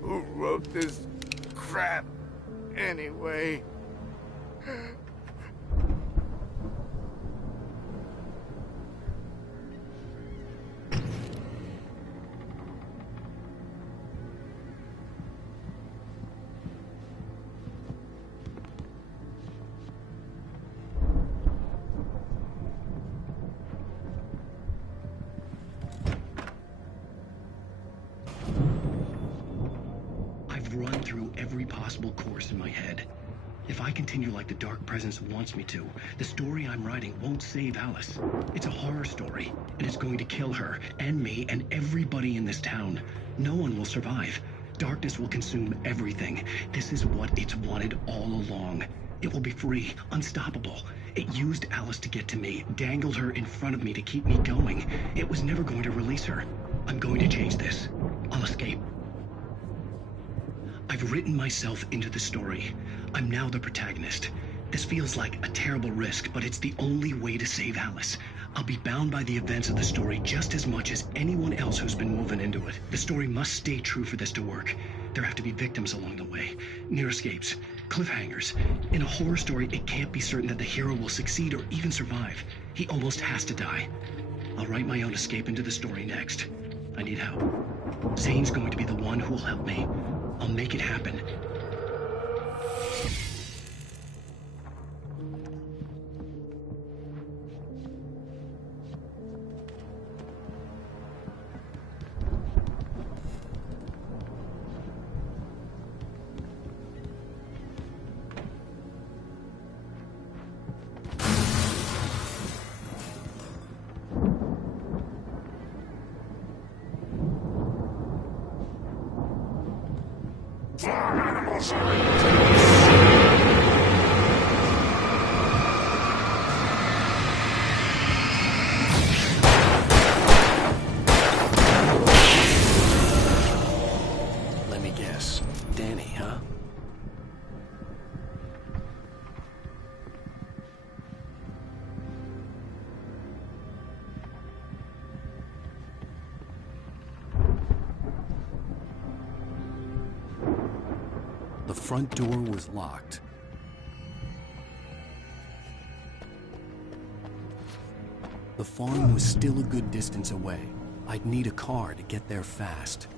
Who wrote this crap anyway? Run through every possible course in my head. If I continue like the Dark Presence wants me to, the story I'm writing won't save Alice. It's a horror story, and it's going to kill her, and me, and everybody in this town. No one will survive. Darkness will consume everything. This is what it's wanted all along. It will be free, unstoppable. It used Alice to get to me, dangled her in front of me to keep me going. It was never going to release her. I'm going to change this. I'll escape. I've written myself into the story. I'm now the protagonist. This feels like a terrible risk, but it's the only way to save Alice. I'll be bound by the events of the story just as much as anyone else who's been woven into it. The story must stay true for this to work. There have to be victims along the way, near escapes, cliffhangers. In a horror story, it can't be certain that the hero will succeed or even survive. He almost has to die. I'll write my own escape into the story next. I need help. Zane's going to be the one who will help me. I'll make it happen. Let me guess. Danny, huh? The front door was locked. The farm was still a good distance away. I'd need a car to get there fast.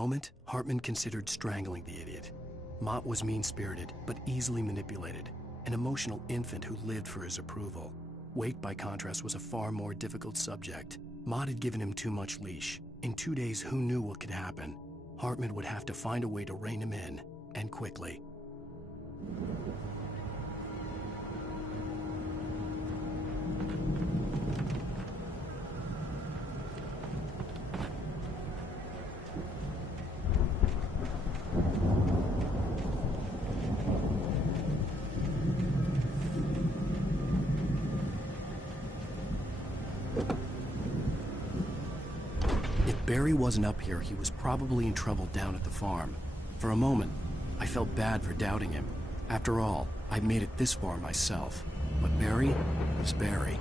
moment, Hartman considered strangling the idiot. Mott was mean-spirited, but easily manipulated, an emotional infant who lived for his approval. Wake, by contrast, was a far more difficult subject. Mott had given him too much leash. In 2 days, who knew what could happen? Hartman would have to find a way to rein him in, and quickly. Barry wasn't up here, he was probably in trouble down at the farm. For a moment, I felt bad for doubting him. After all, I'd made it this far myself. But Barry was Barry.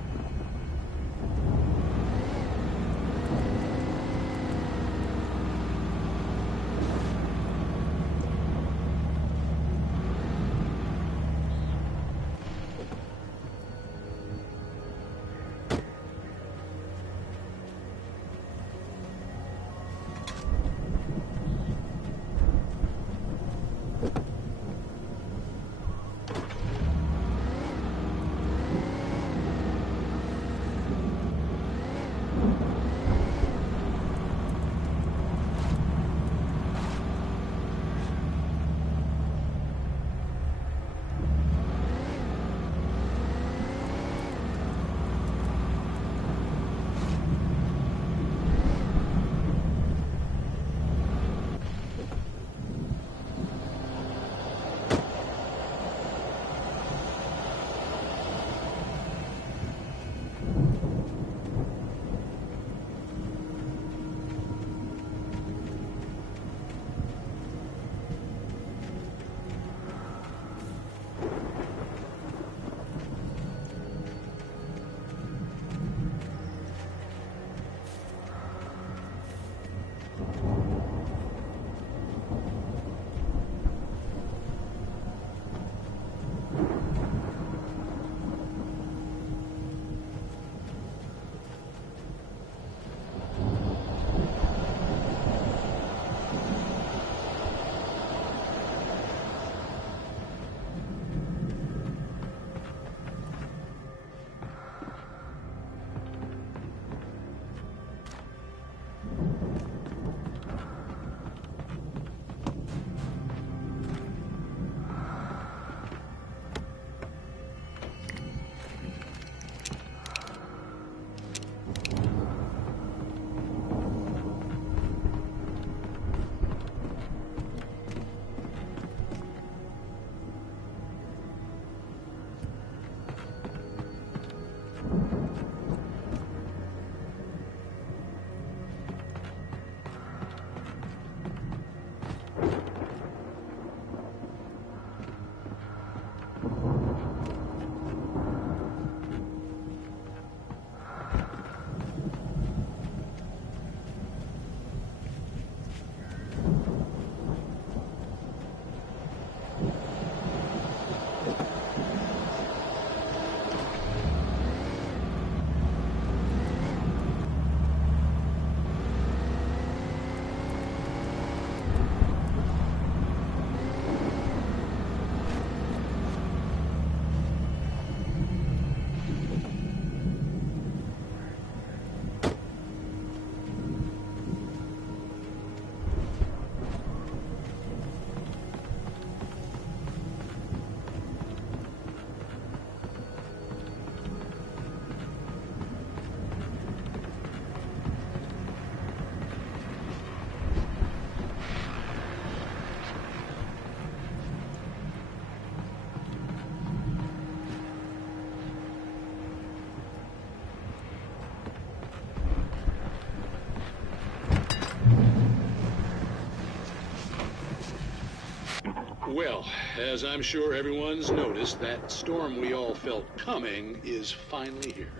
Well, as I'm sure everyone's noticed, that storm we all felt coming is finally here.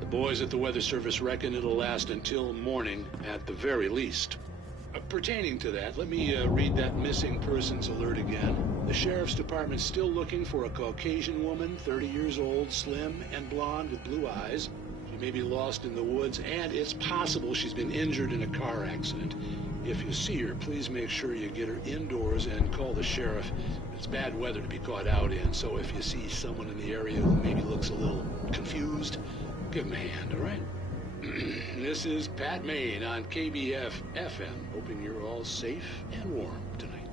The boys at the Weather Service reckon it'll last until morning at the very least. Pertaining to that, let me read that missing persons alert again. The Sheriff's Department's still looking for a Caucasian woman, 30 years old, slim and blonde with blue eyes. She may be lost in the woods, and it's possible she's been injured in a car accident. If you see her, please make sure you get her indoors and call the sheriff. It's bad weather to be caught out in, so if you see someone in the area who maybe looks a little confused, give him a hand, all right? This is Pat Maine on KBF FM, hoping you're all safe and warm tonight.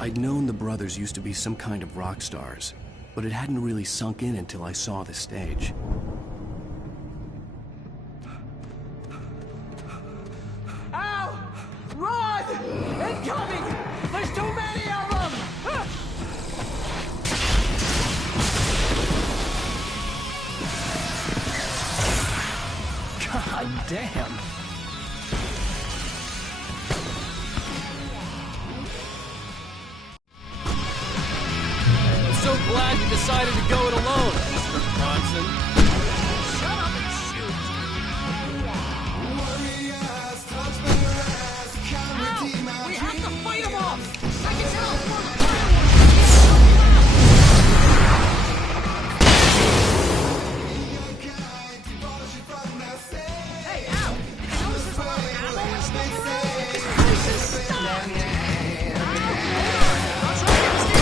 I'd known the brothers used to be some kind of rock stars, but it hadn't really sunk in until I saw the stage. Ow! Run! Incoming! There's too many of them! God damn! So glad you decided to go it alone, Mr. Bronson. Shut up and shoot! Ow! We have to fight them off! I can tell! Hey, ow! I noticed there's a lot of ammo and stuff around. This place is stuck! I'll try to get this thing.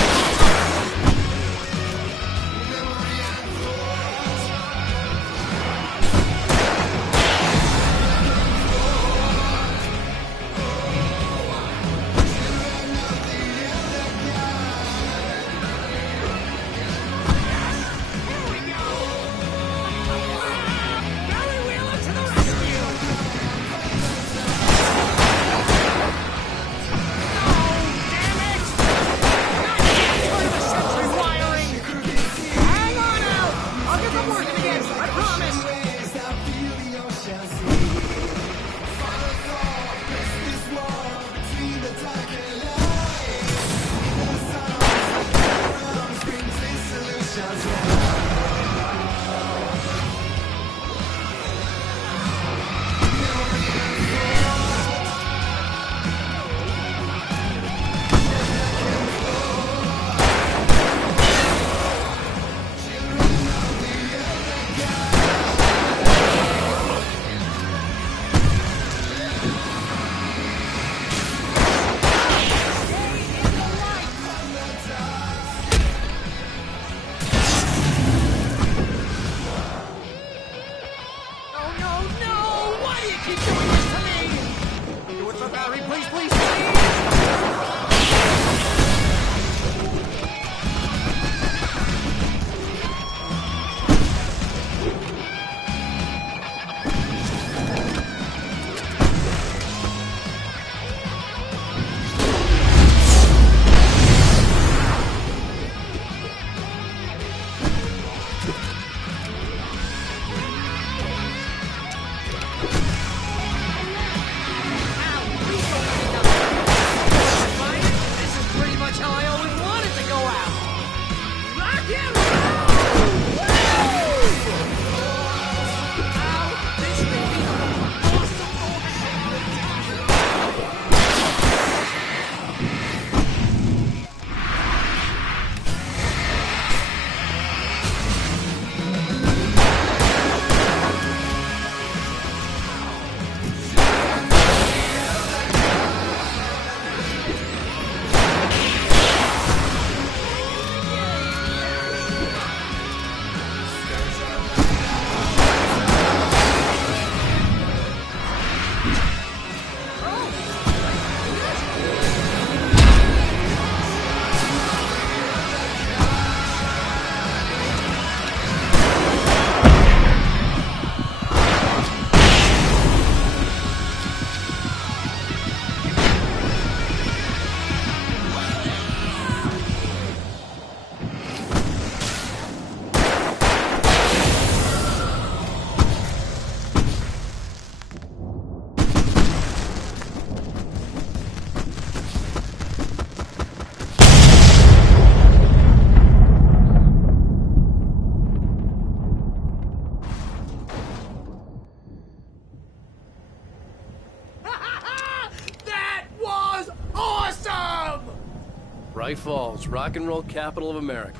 Capitol's rock and roll capital of America.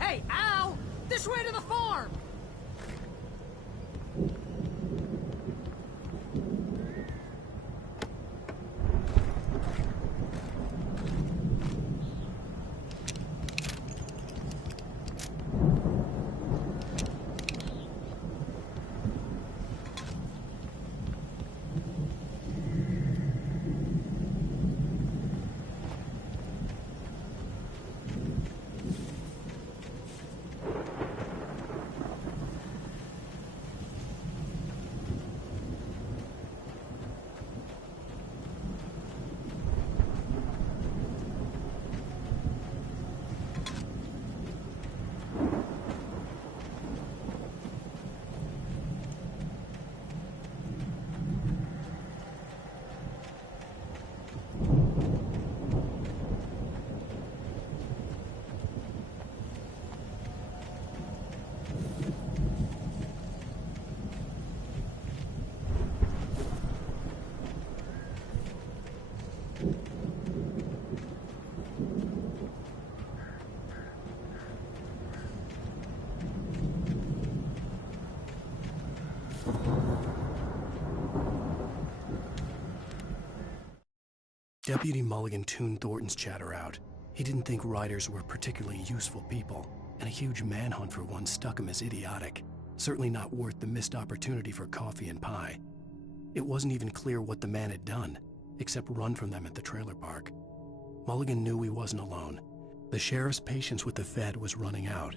Hey, Al! This way to the farm! Deputy Mulligan tuned Thornton's chatter out. He didn't think riders were particularly useful people, and a huge manhunt for one struck him as idiotic. Certainly not worth the missed opportunity for coffee and pie. It wasn't even clear what the man had done, except run from them at the trailer park. Mulligan knew he wasn't alone. The sheriff's patience with the Fed was running out.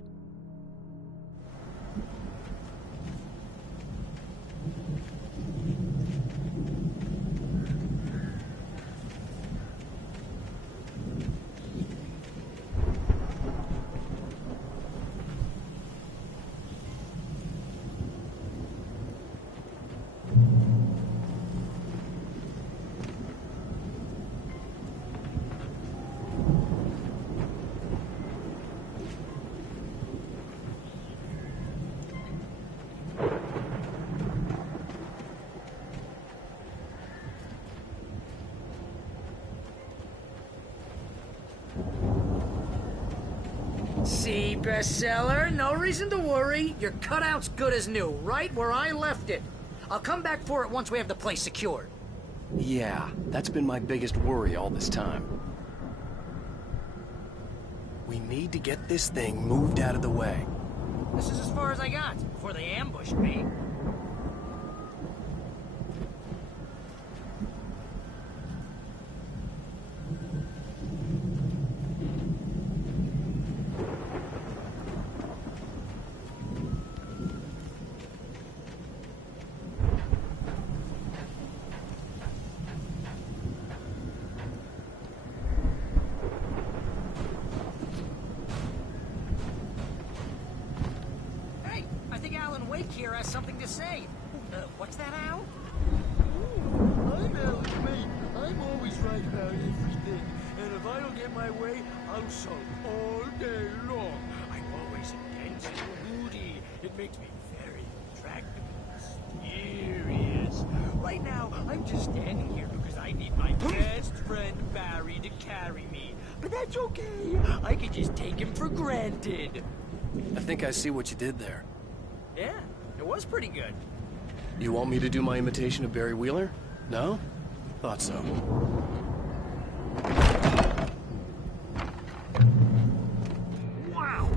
See, bestseller? No reason to worry. Your cutout's good as new, right where I left it. I'll come back for it once we have the place secured. Yeah, that's been my biggest worry all this time. We need to get this thing moved out of the way. This is as far as I got before they ambushed me. Here has something to say. What's that, Al? I'm Alan Wake. I'm always right about everything. And if I don't get my way, I'll sulk all day long. I'm always intense and moody. It makes me very attractive and mysterious. Right now, I'm just standing here because I need my best friend Barry to carry me. But that's okay. I can just take him for granted. I think I see what you did there. Yeah. It was pretty good. You want me to do my imitation of Barry Wheeler? No? Thought so. Wow!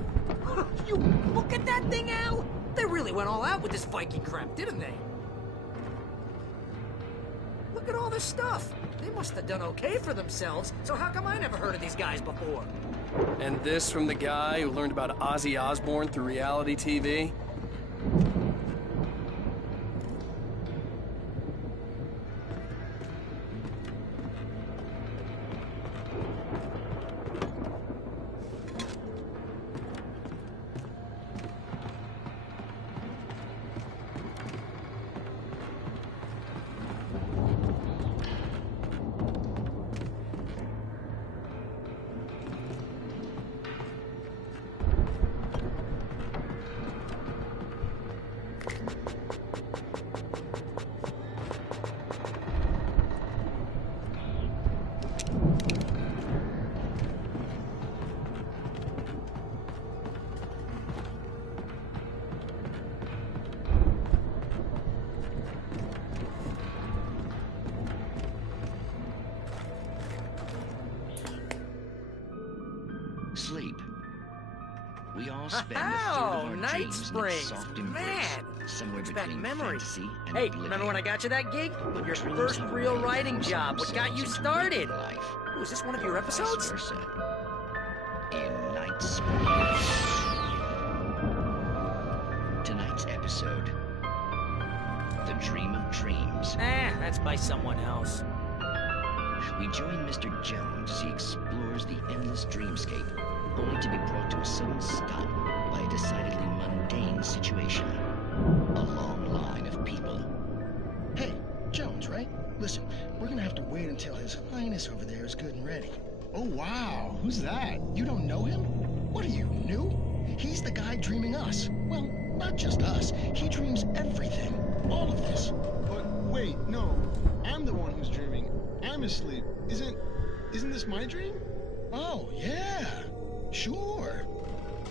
You look at that thing, Al! They really went all out with this Viking crap, didn't they? Look at all this stuff. They must have done okay for themselves, so how come I never heard of these guys before? And this from the guy who learned about Ozzy Osbourne through reality TV? Sleep. We all spend a third of our Night dreams in its Springs, soft embrace, man! somewhere Brings back between memories. fantasy and Hey, oblivion. remember when I got you that gig? But Your dreams first have a real way of writing forcing job. What got you themselves into started? waking life, Ooh, is this one of your or episodes? Vice versa. In Night Springs. Tonight's episode, The Dream of Dreams. That's by someone else. We join Mr. Jones as he explores the endless dreamscape, only to be brought to a sudden stop by a decidedly mundane situation. A long line of people. Hey, Jones, right? Listen, we're gonna have to wait until His Highness over there is good and ready. Oh, wow. Who's that? You don't know him? What are you, new? He's the guy dreaming us. Well, not just us. He dreams everything. All of this. But wait, no. I'm the one who's dreaming. I'm asleep. Isn't this my dream? Oh, yeah. Sure.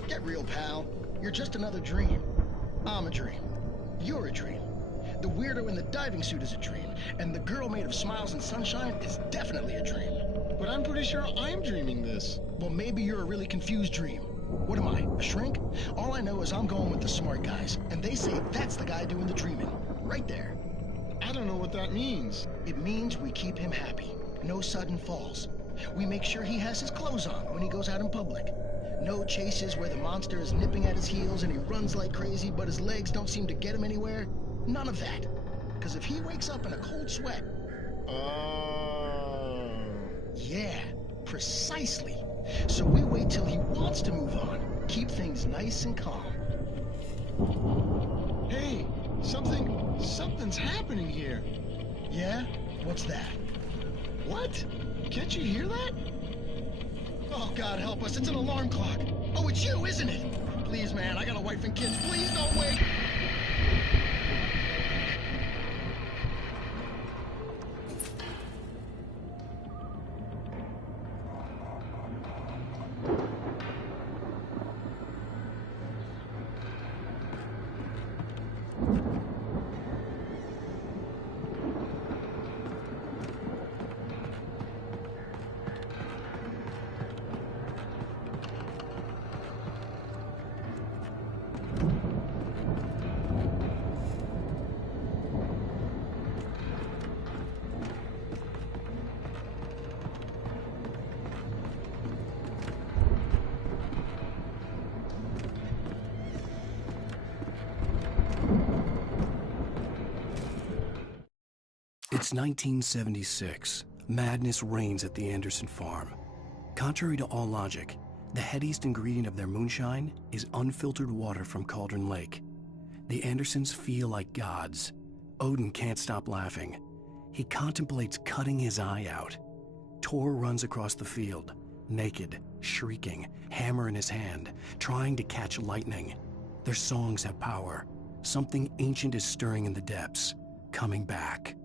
Get real, pal. You're just another dream. I'm a dream. You're a dream. The weirdo in the diving suit is a dream, and the girl made of smiles and sunshine is definitely a dream. But I'm pretty sure I'm dreaming this. Well, maybe you're a really confused dream. What am I, a shrink? All I know is I'm going with the smart guys, and they say that's the guy doing the dreaming. Right there. I don't know what that means. It means we keep him happy. No sudden falls. We make sure he has his clothes on when he goes out in public. No chases where the monster is nipping at his heels and he runs like crazy, but his legs don't seem to get him anywhere. None of that. Because if he wakes up in a cold sweat... Oh... Yeah, precisely. So we wait till he wants to move on. Keep things nice and calm. Hey, something's happening here. Yeah? What's that? What? Can't you hear that? Oh, God help us, it's an alarm clock. Oh, it's you, isn't it? Please, man, I got a wife and kids. Please don't wait. It's 1976. Madness reigns at the Anderson farm. Contrary to all logic, the headiest ingredient of their moonshine is unfiltered water from Cauldron Lake. The Andersons feel like gods. Odin can't stop laughing. He contemplates cutting his eye out. Tor runs across the field, naked, shrieking, hammer in his hand, trying to catch lightning. Their songs have power. Something ancient is stirring in the depths, coming back.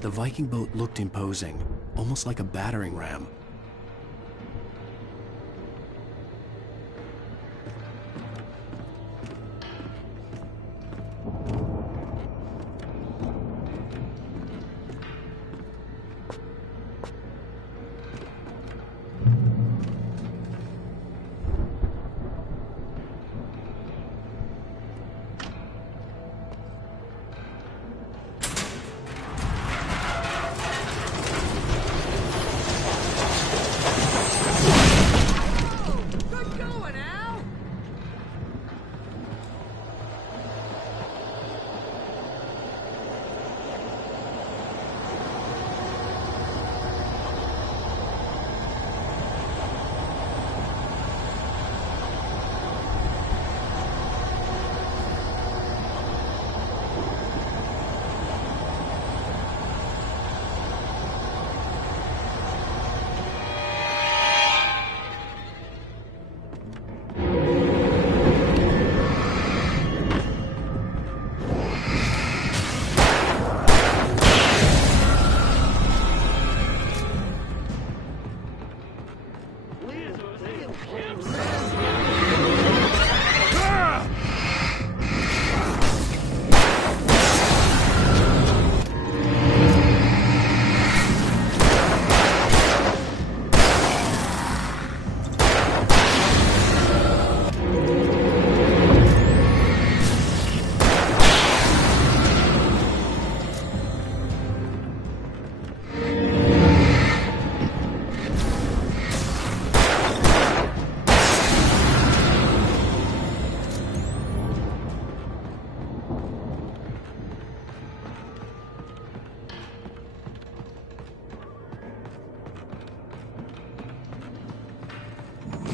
The Viking boat looked imposing, almost like a battering ram.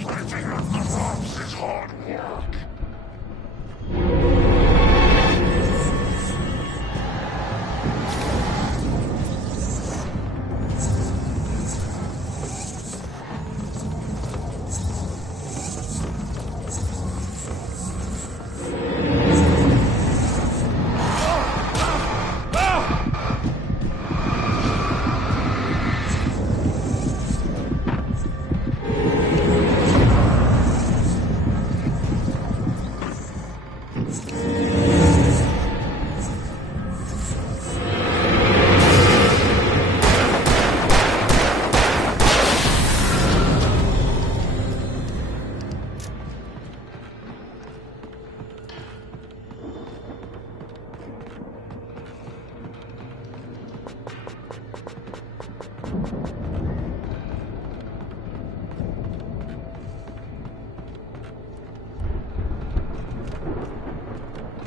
Lifting up the ropes is hard work.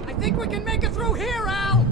I think we can make it through here, Al!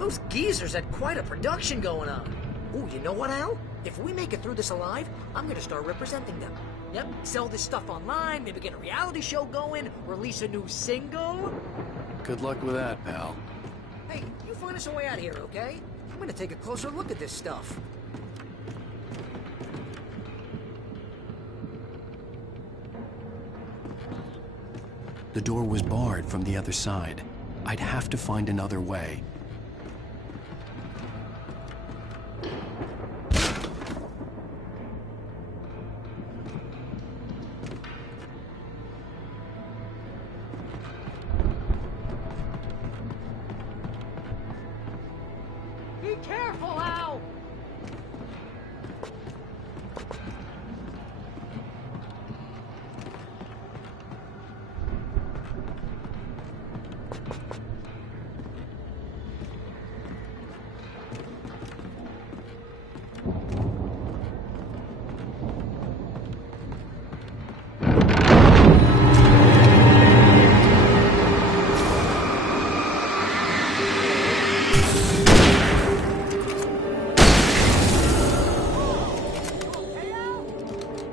Those geezers had quite a production going on. Ooh, you know what, Al? If we make it through this alive, I'm gonna start representing them. Yep, sell this stuff online, maybe get a reality show going, release a new single. Good luck with that, pal. Hey, you find us a way out of here, okay? I'm gonna take a closer look at this stuff. The door was barred from the other side. I'd have to find another way. Be careful, Al!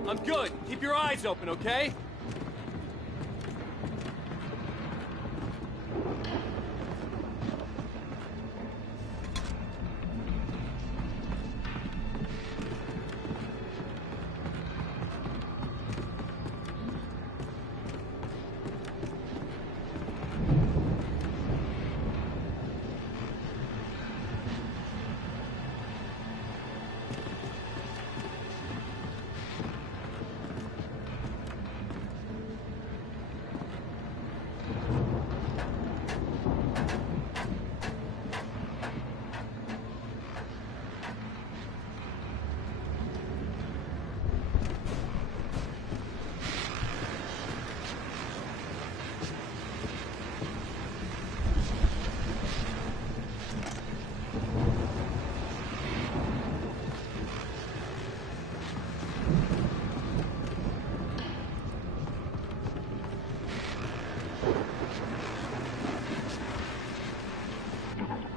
I'm good. Keep your eyes open, okay?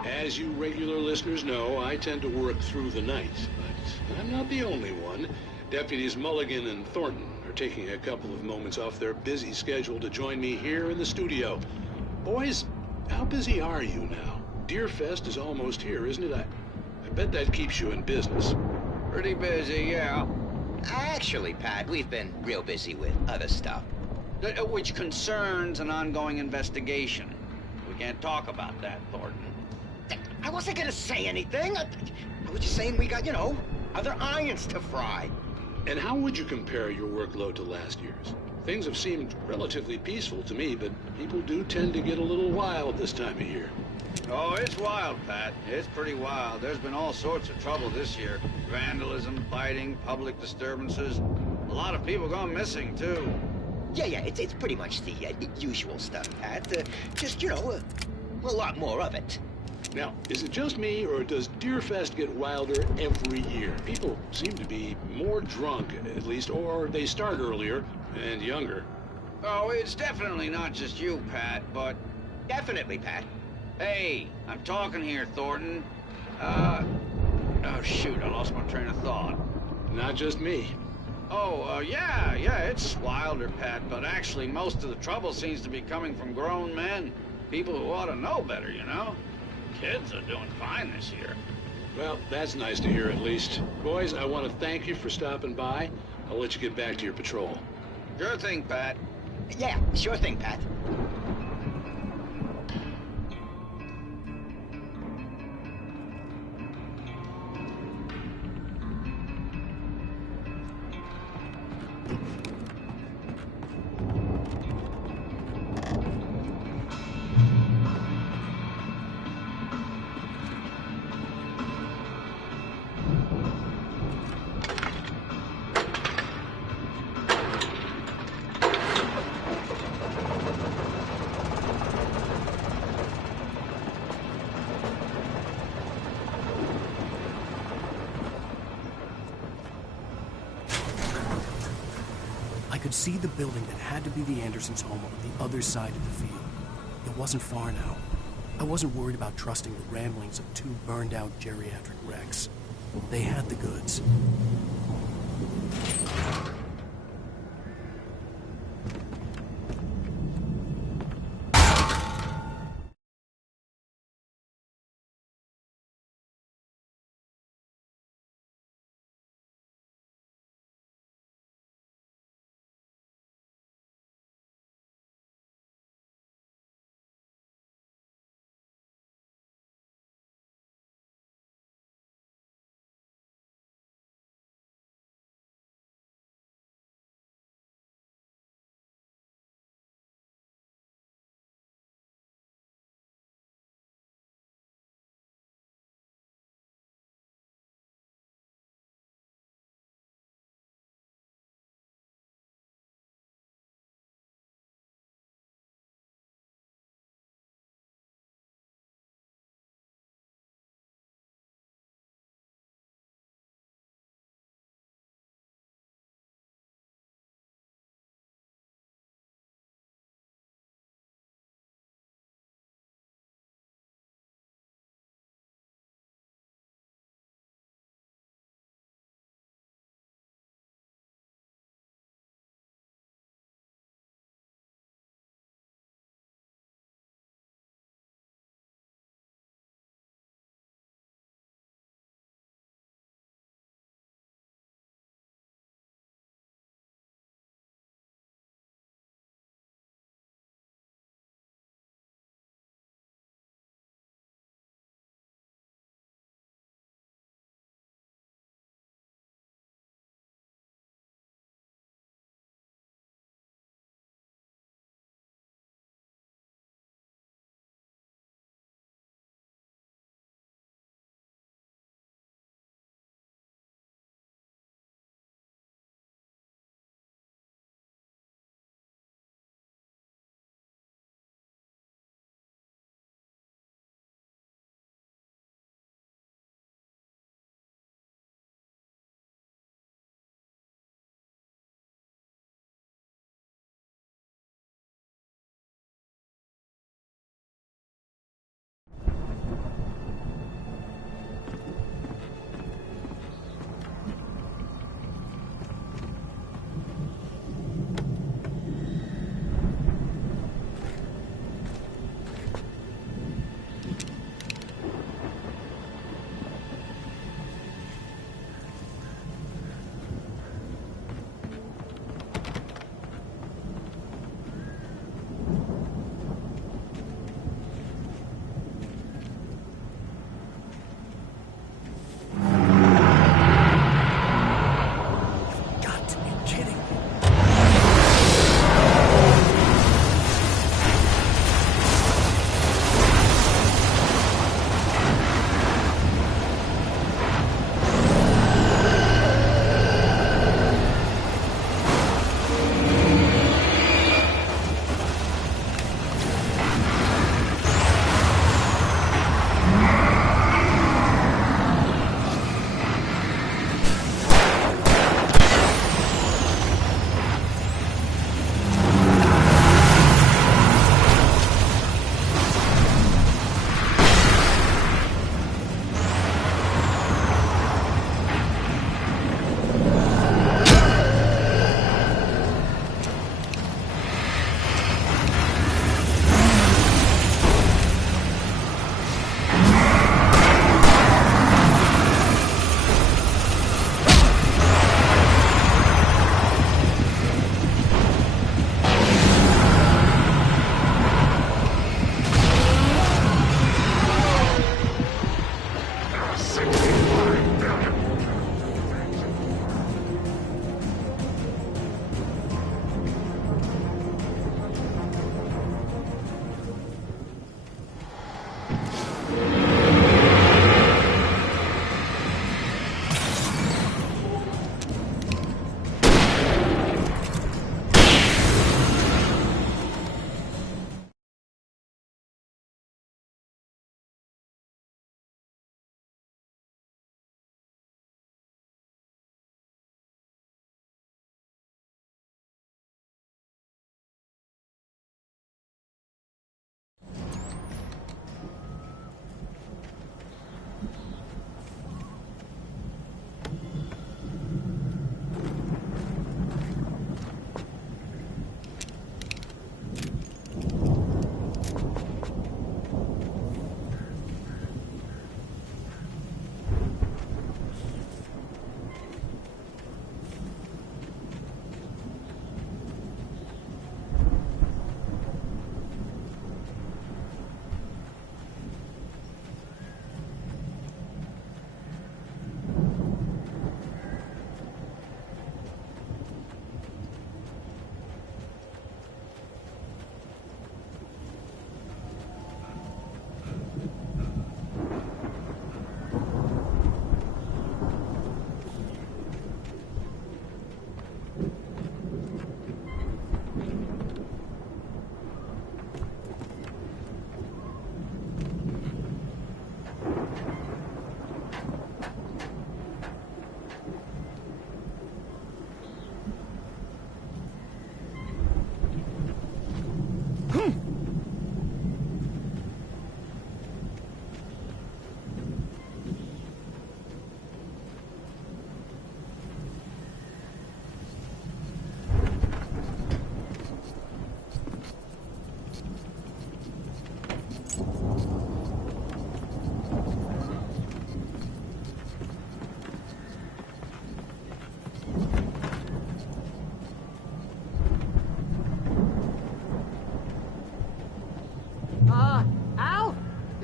As you regular listeners know, I tend to work through the night, but I'm not the only one. Deputies Mulligan and Thornton are taking a couple of moments off their busy schedule to join me here in the studio. Boys, how busy are you now? Deerfest is almost here, isn't it? I bet that keeps you in business. Pretty busy, yeah. Actually, Pat, we've been real busy with other stuff, which concerns an ongoing investigation. We can't talk about that, Thornton. I wasn't gonna say anything. I was just saying we got, you know, other irons to fry. And how would you compare your workload to last year's? Things have seemed relatively peaceful to me, but people do tend to get a little wild this time of year. Oh, it's wild, Pat. It's pretty wild. There's been all sorts of trouble this year. Vandalism, fighting, public disturbances. A lot of people gone missing, too. Yeah, it's pretty much the usual stuff, Pat. Just, you know, a lot more of it. Now, is it just me, or does Deerfest get wilder every year? People seem to be more drunk, at least, or they start earlier and younger. Oh, it's definitely not just you, Pat, but... Definitely, Pat. Hey, I'm talking here, Thornton. Oh, shoot, I lost my train of thought. Not just me. Oh, yeah, it's wilder, Pat, but actually most of the trouble seems to be coming from grown men. People who ought to know better, you know? Kids are doing fine this year. Well, that's nice to hear at least. Boys, I want to thank you for stopping by. I'll let you get back to your patrol. Sure thing, Pat. Yeah, sure thing, Pat. I could see the building that had to be the Andersons' home on the other side of the field. It wasn't far now. I wasn't worried about trusting the ramblings of two burned-out geriatric wrecks. They had the goods.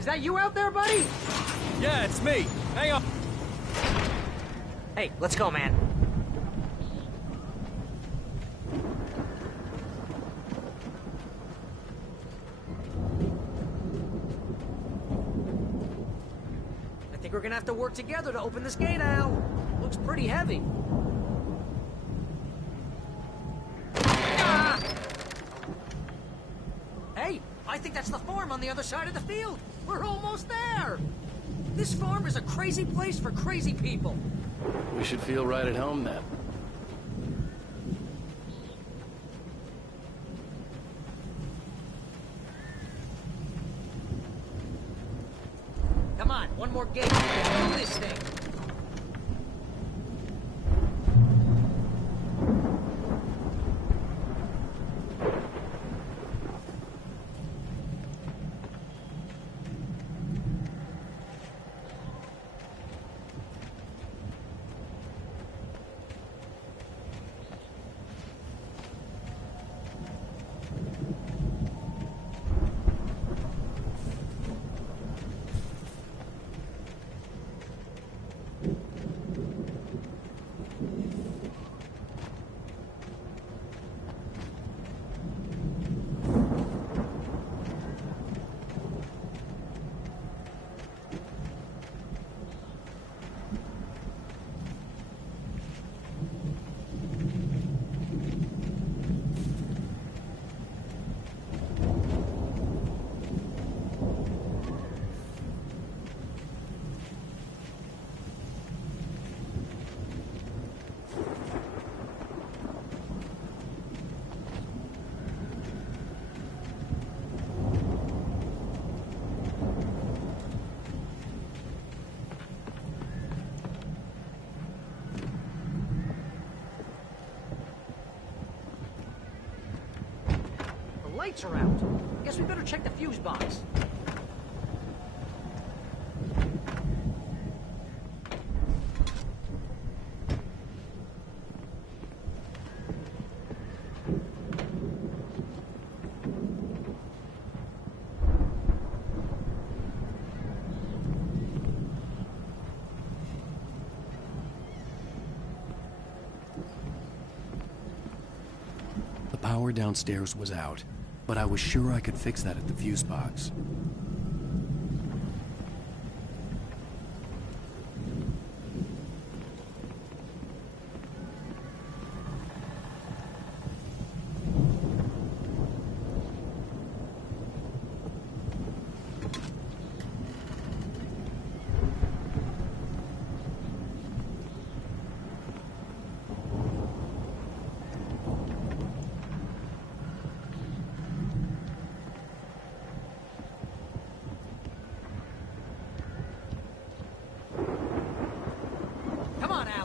that you out there, buddy? Yeah, it's me. Hang on. Hey, let's go, man. I think we're gonna have to work together to open this gate, Al. Looks pretty heavy. Ah! Hey, I think that's the farm on the other side of the field. We're almost there. This farm is a crazy place for crazy people. We should feel right at home then. Come on, one more gate. Do this thing. Lights are out. Guess we better check the fuse box. The power downstairs was out, but I was sure I could fix that at the fuse box.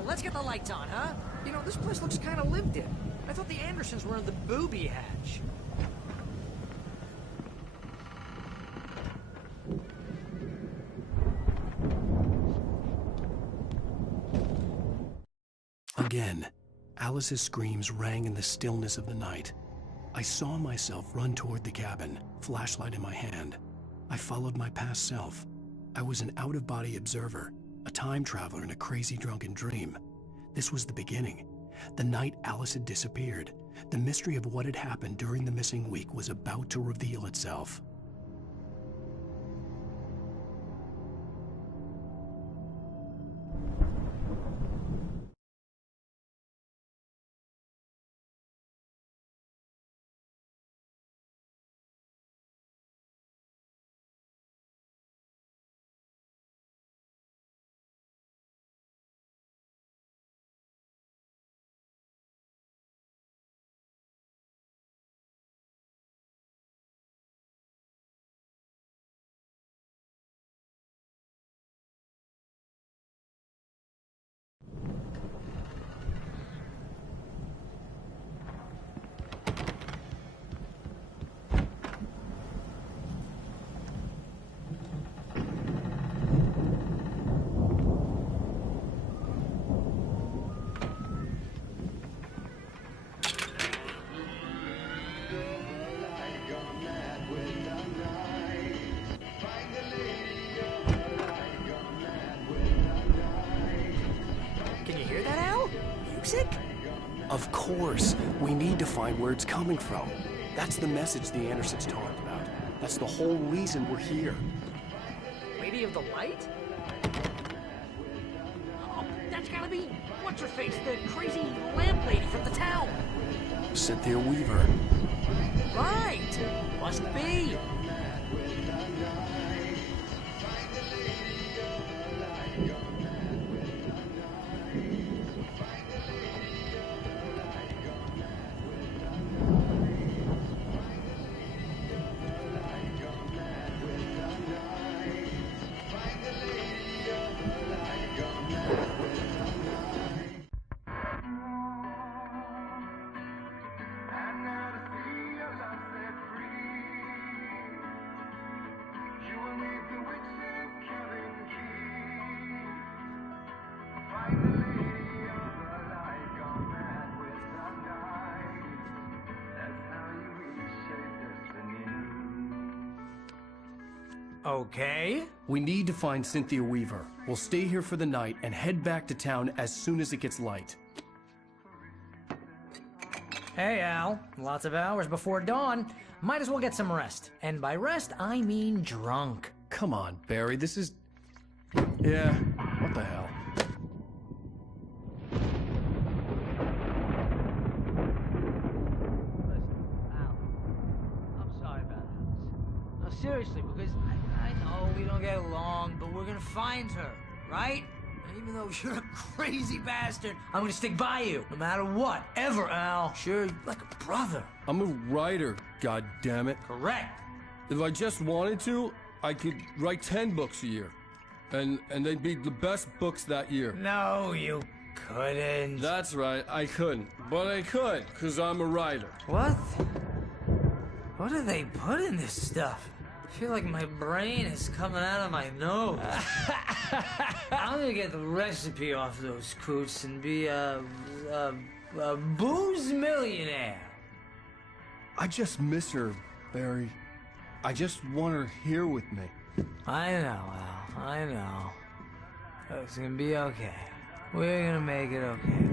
Let's get the lights on, huh? You know, this place looks kind of lived in. I thought the Andersons were in the booby hatch. Again, Alice's screams rang in the stillness of the night. I saw myself run toward the cabin, flashlight in my hand. I followed my past self. I was an out-of-body observer, a time traveler in a crazy drunken dream. This was the beginning. The night Alice had disappeared. The mystery of what had happened during the missing week was about to reveal itself. music? Of course. We need to find where it's coming from. That's the message the Andersons talked about. That's the whole reason we're here. Lady of the Light? Oh, that's gotta be... What's-her-face, the crazy lamp lady from the town. Cynthia Weaver. Right! Must be. Okay. We need to find Cynthia Weaver. We'll stay here for the night and head back to town as soon as it gets light. Hey, Al. Lots of hours before dawn. Might as well get some rest. And by rest, I mean drunk. Come on, Barry, this is... Yeah, what the hell? Seriously, because I know we don't get along, but we're gonna find her, right? And even though you're a crazy bastard, I'm gonna stick by you, no matter what, ever, Al. Sure, you're like a brother. I'm a writer, goddammit. Correct. If I just wanted to, I could write 10 books a year. And they'd be the best books that year. No, you couldn't. That's right, I couldn't. But I could, because I'm a writer. What? What do they put in this stuff? I feel like my brain is coming out of my nose. I'm gonna get the recipe off those coots and be a booze millionaire. I just miss her, Barry. I just want her here with me. I know, Al. I know. It's gonna be okay. We're gonna make it okay.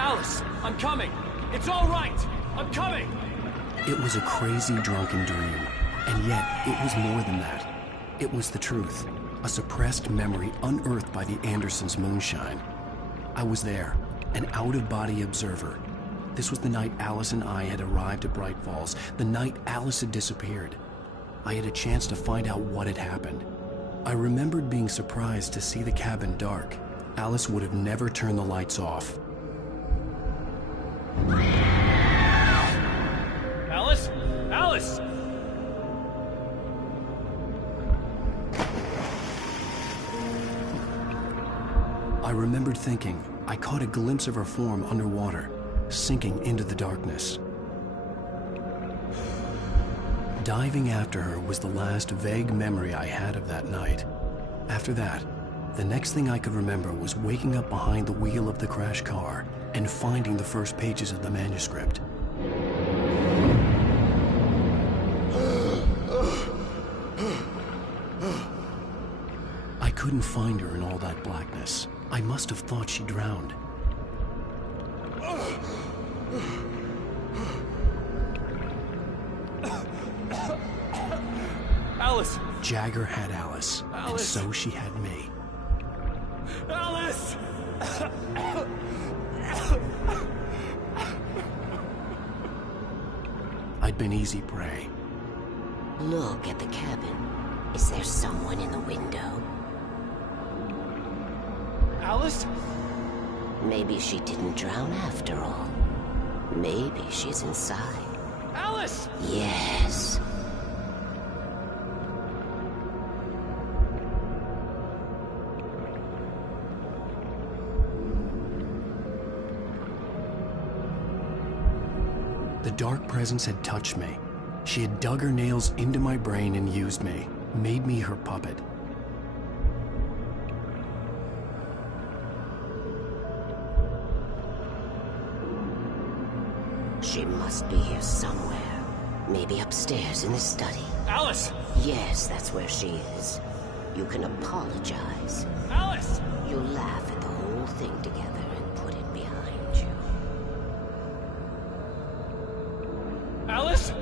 Alice, I'm coming. It's all right. I'm coming. It was a crazy, drunken dream. And yet, it was more than that. It was the truth. A suppressed memory unearthed by the Andersons' moonshine. I was there, an out-of-body observer. This was the night Alice and I had arrived at Bright Falls, the night Alice had disappeared. I had a chance to find out what had happened. I remembered being surprised to see the cabin dark. Alice would have never turned the lights off. Alice? Alice! I remembered thinking I caught a glimpse of her form underwater, sinking into the darkness. Diving after her was the last vague memory I had of that night. After that, the next thing I could remember was waking up behind the wheel of the crashed car and finding the first pages of the manuscript. I couldn't find her in all that blackness. I must have thought she drowned. Alice! Jagger had Alice, and so she had me. Alice! been easy prey. Look at the cabin. Is there someone in the window? Alice? Maybe she didn't drown after all. Maybe she's inside. Alice! Yes. The dark presence had touched me. She had dug her nails into my brain and used me, made me her puppet. She must be here somewhere. Maybe upstairs in the study. Alice! Yes, that's where she is. You can apologize. Alice! You laugh at the whole thing together and put it behind you. Alice?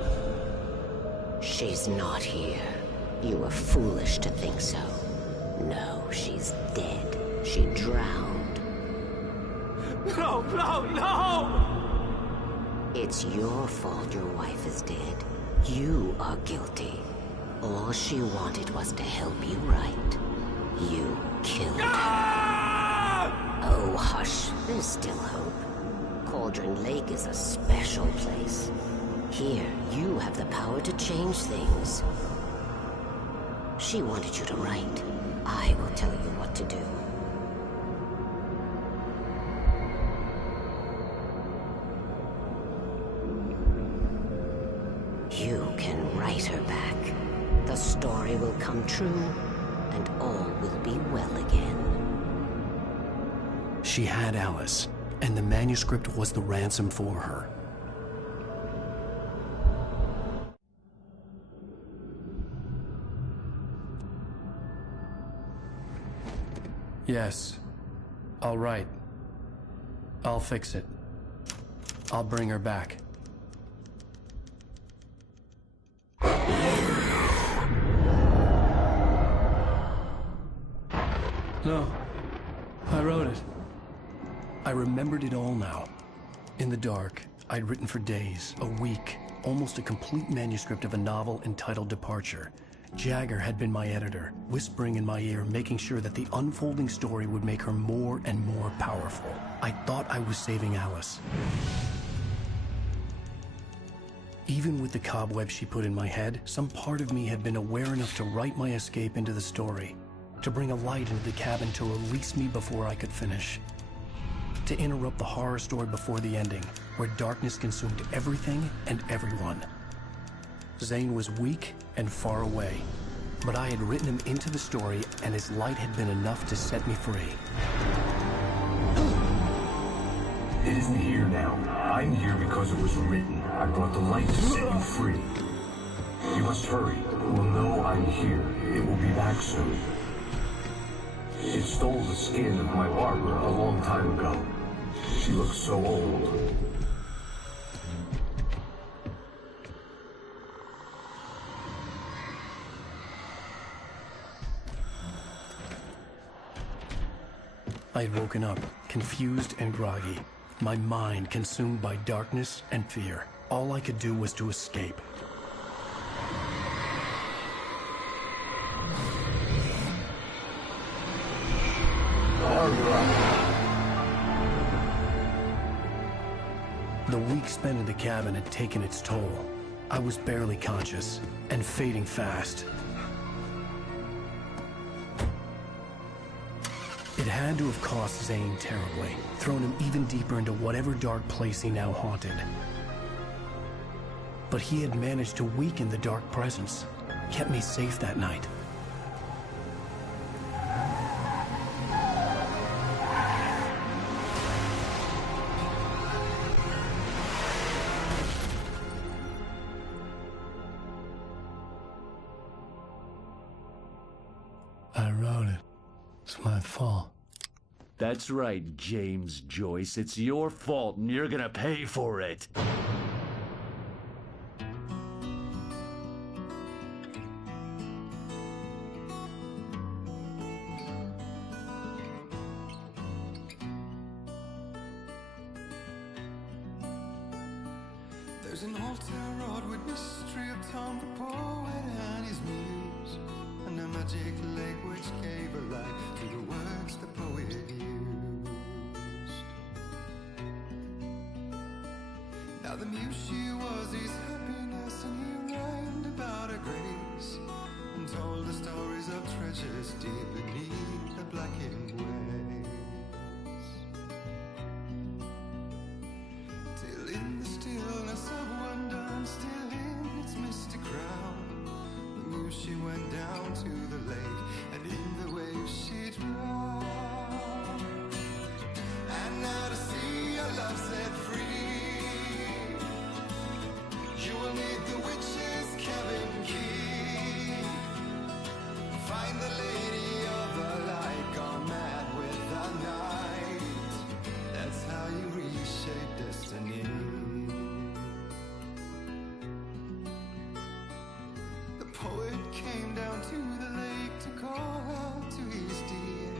She's not here. You were foolish to think so. No, she's dead. She drowned. No, no, no! It's your fault your wife is dead. You are guilty. All she wanted was to help you right. You killed her. Oh, hush. There's still hope. Cauldron Lake is a special place. Here, you have the power to change things. She wanted you to write. I will tell you what to do. You can write her back. The story will come true, and all will be well again. She had Alice, and the manuscript was the ransom for her. Yes. All right. I'll fix it. I'll bring her back. No. I wrote it. I remembered it all now. In the dark, I'd written for days, a week, almost a complete manuscript of a novel entitled Departure. Jagger had been my editor, whispering in my ear, making sure that the unfolding story would make her more and more powerful. I thought I was saving Alice. Even with the cobweb she put in my head, some part of me had been aware enough to write my escape into the story, to bring a light into the cabin to release me before I could finish, to interrupt the horror story before the ending, where darkness consumed everything and everyone. Zane was weak and far away, but I had written him into the story, and his light had been enough to set me free. It isn't here now. I'm here because it was written. I brought the light to set you free. You must hurry. It will know I'm here. It will be back soon. It stole the skin of my barber a long time ago. She looks so old. I had woken up, confused and groggy, my mind consumed by darkness and fear. All I could do was to escape. The week spent in the cabin had taken its toll. I was barely conscious, and fading fast. It had to have cost Zane terribly, thrown him even deeper into whatever dark place he now haunted. But he had managed to weaken the dark presence, kept me safe that night. I wrote it. It's my fault. That's right, James Joyce. It's your fault, and you're gonna pay for it. There's an altar wrought with mystery of Tom the poet and his muse, and a magic lake which gave a life to the words the poet used. Now the muse she was his happiness, and he rhymed about her grace, and told the stories of treasures deep beneath the blackened waves. Till in the stillness of one dawn, still in its mystic crown, the muse she went down to the lake, and in the waves she drowned. And now to see your love set free, you will need the witch's cabin key. Find the lady of the light, gone mad with the night. That's how you reshape destiny. The poet came down to the lake to call out to his dear.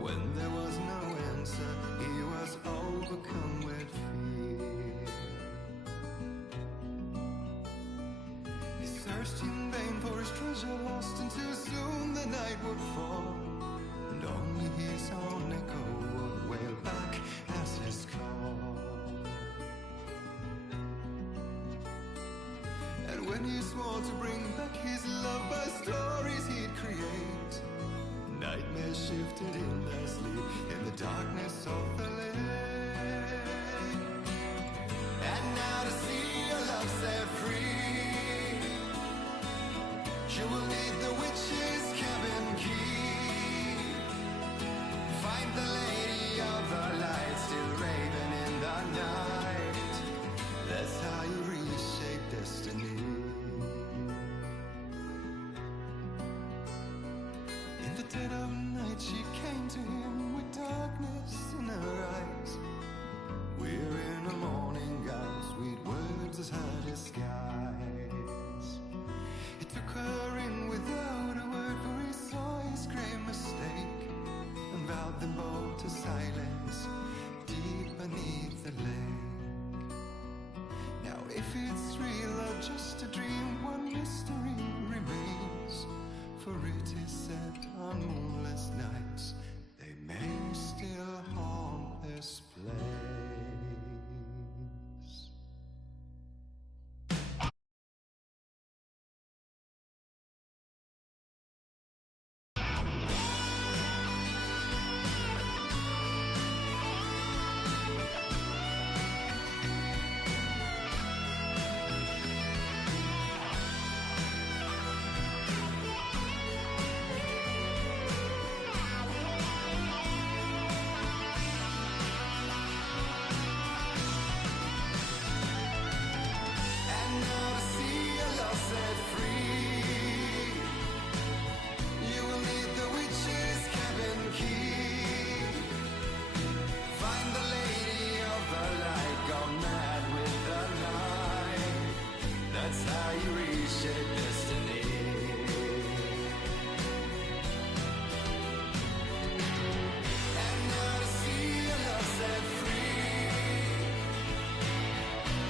When there was no answer, he was overcome with fear. He searched in vain for his treasure lost, until soon the night would fall, and only his own echo would wail back as his call. And when he swore to bring back his love by stories he'd create, nightmares shifted in their sleep in the darkness of the lake. And now to see your love set free, you will need the witch's cabin key. Find the lady of the light, still raving in the night. That's how you reshape destiny. In the dead of night she came to him with darkness in her eyes. We're in a morning gown, sweet words as her disguise. He took her in without a word, for he saw his grave mistake, and vowed them both to silence deep beneath the lake. Now if it's real or just a dream, one mystery remains, for it is said on moonless nights they may still haunt this place. That's how you reshape destiny. And now to see your love set free,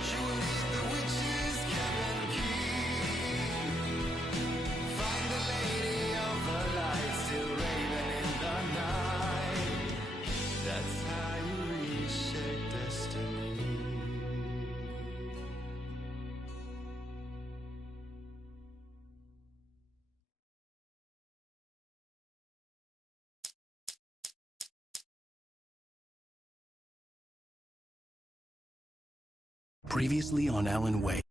you will need the witch's cabin key. Find the lady of the light, still raving in the night. That's how you reshape destiny. Previously on Alan Wake.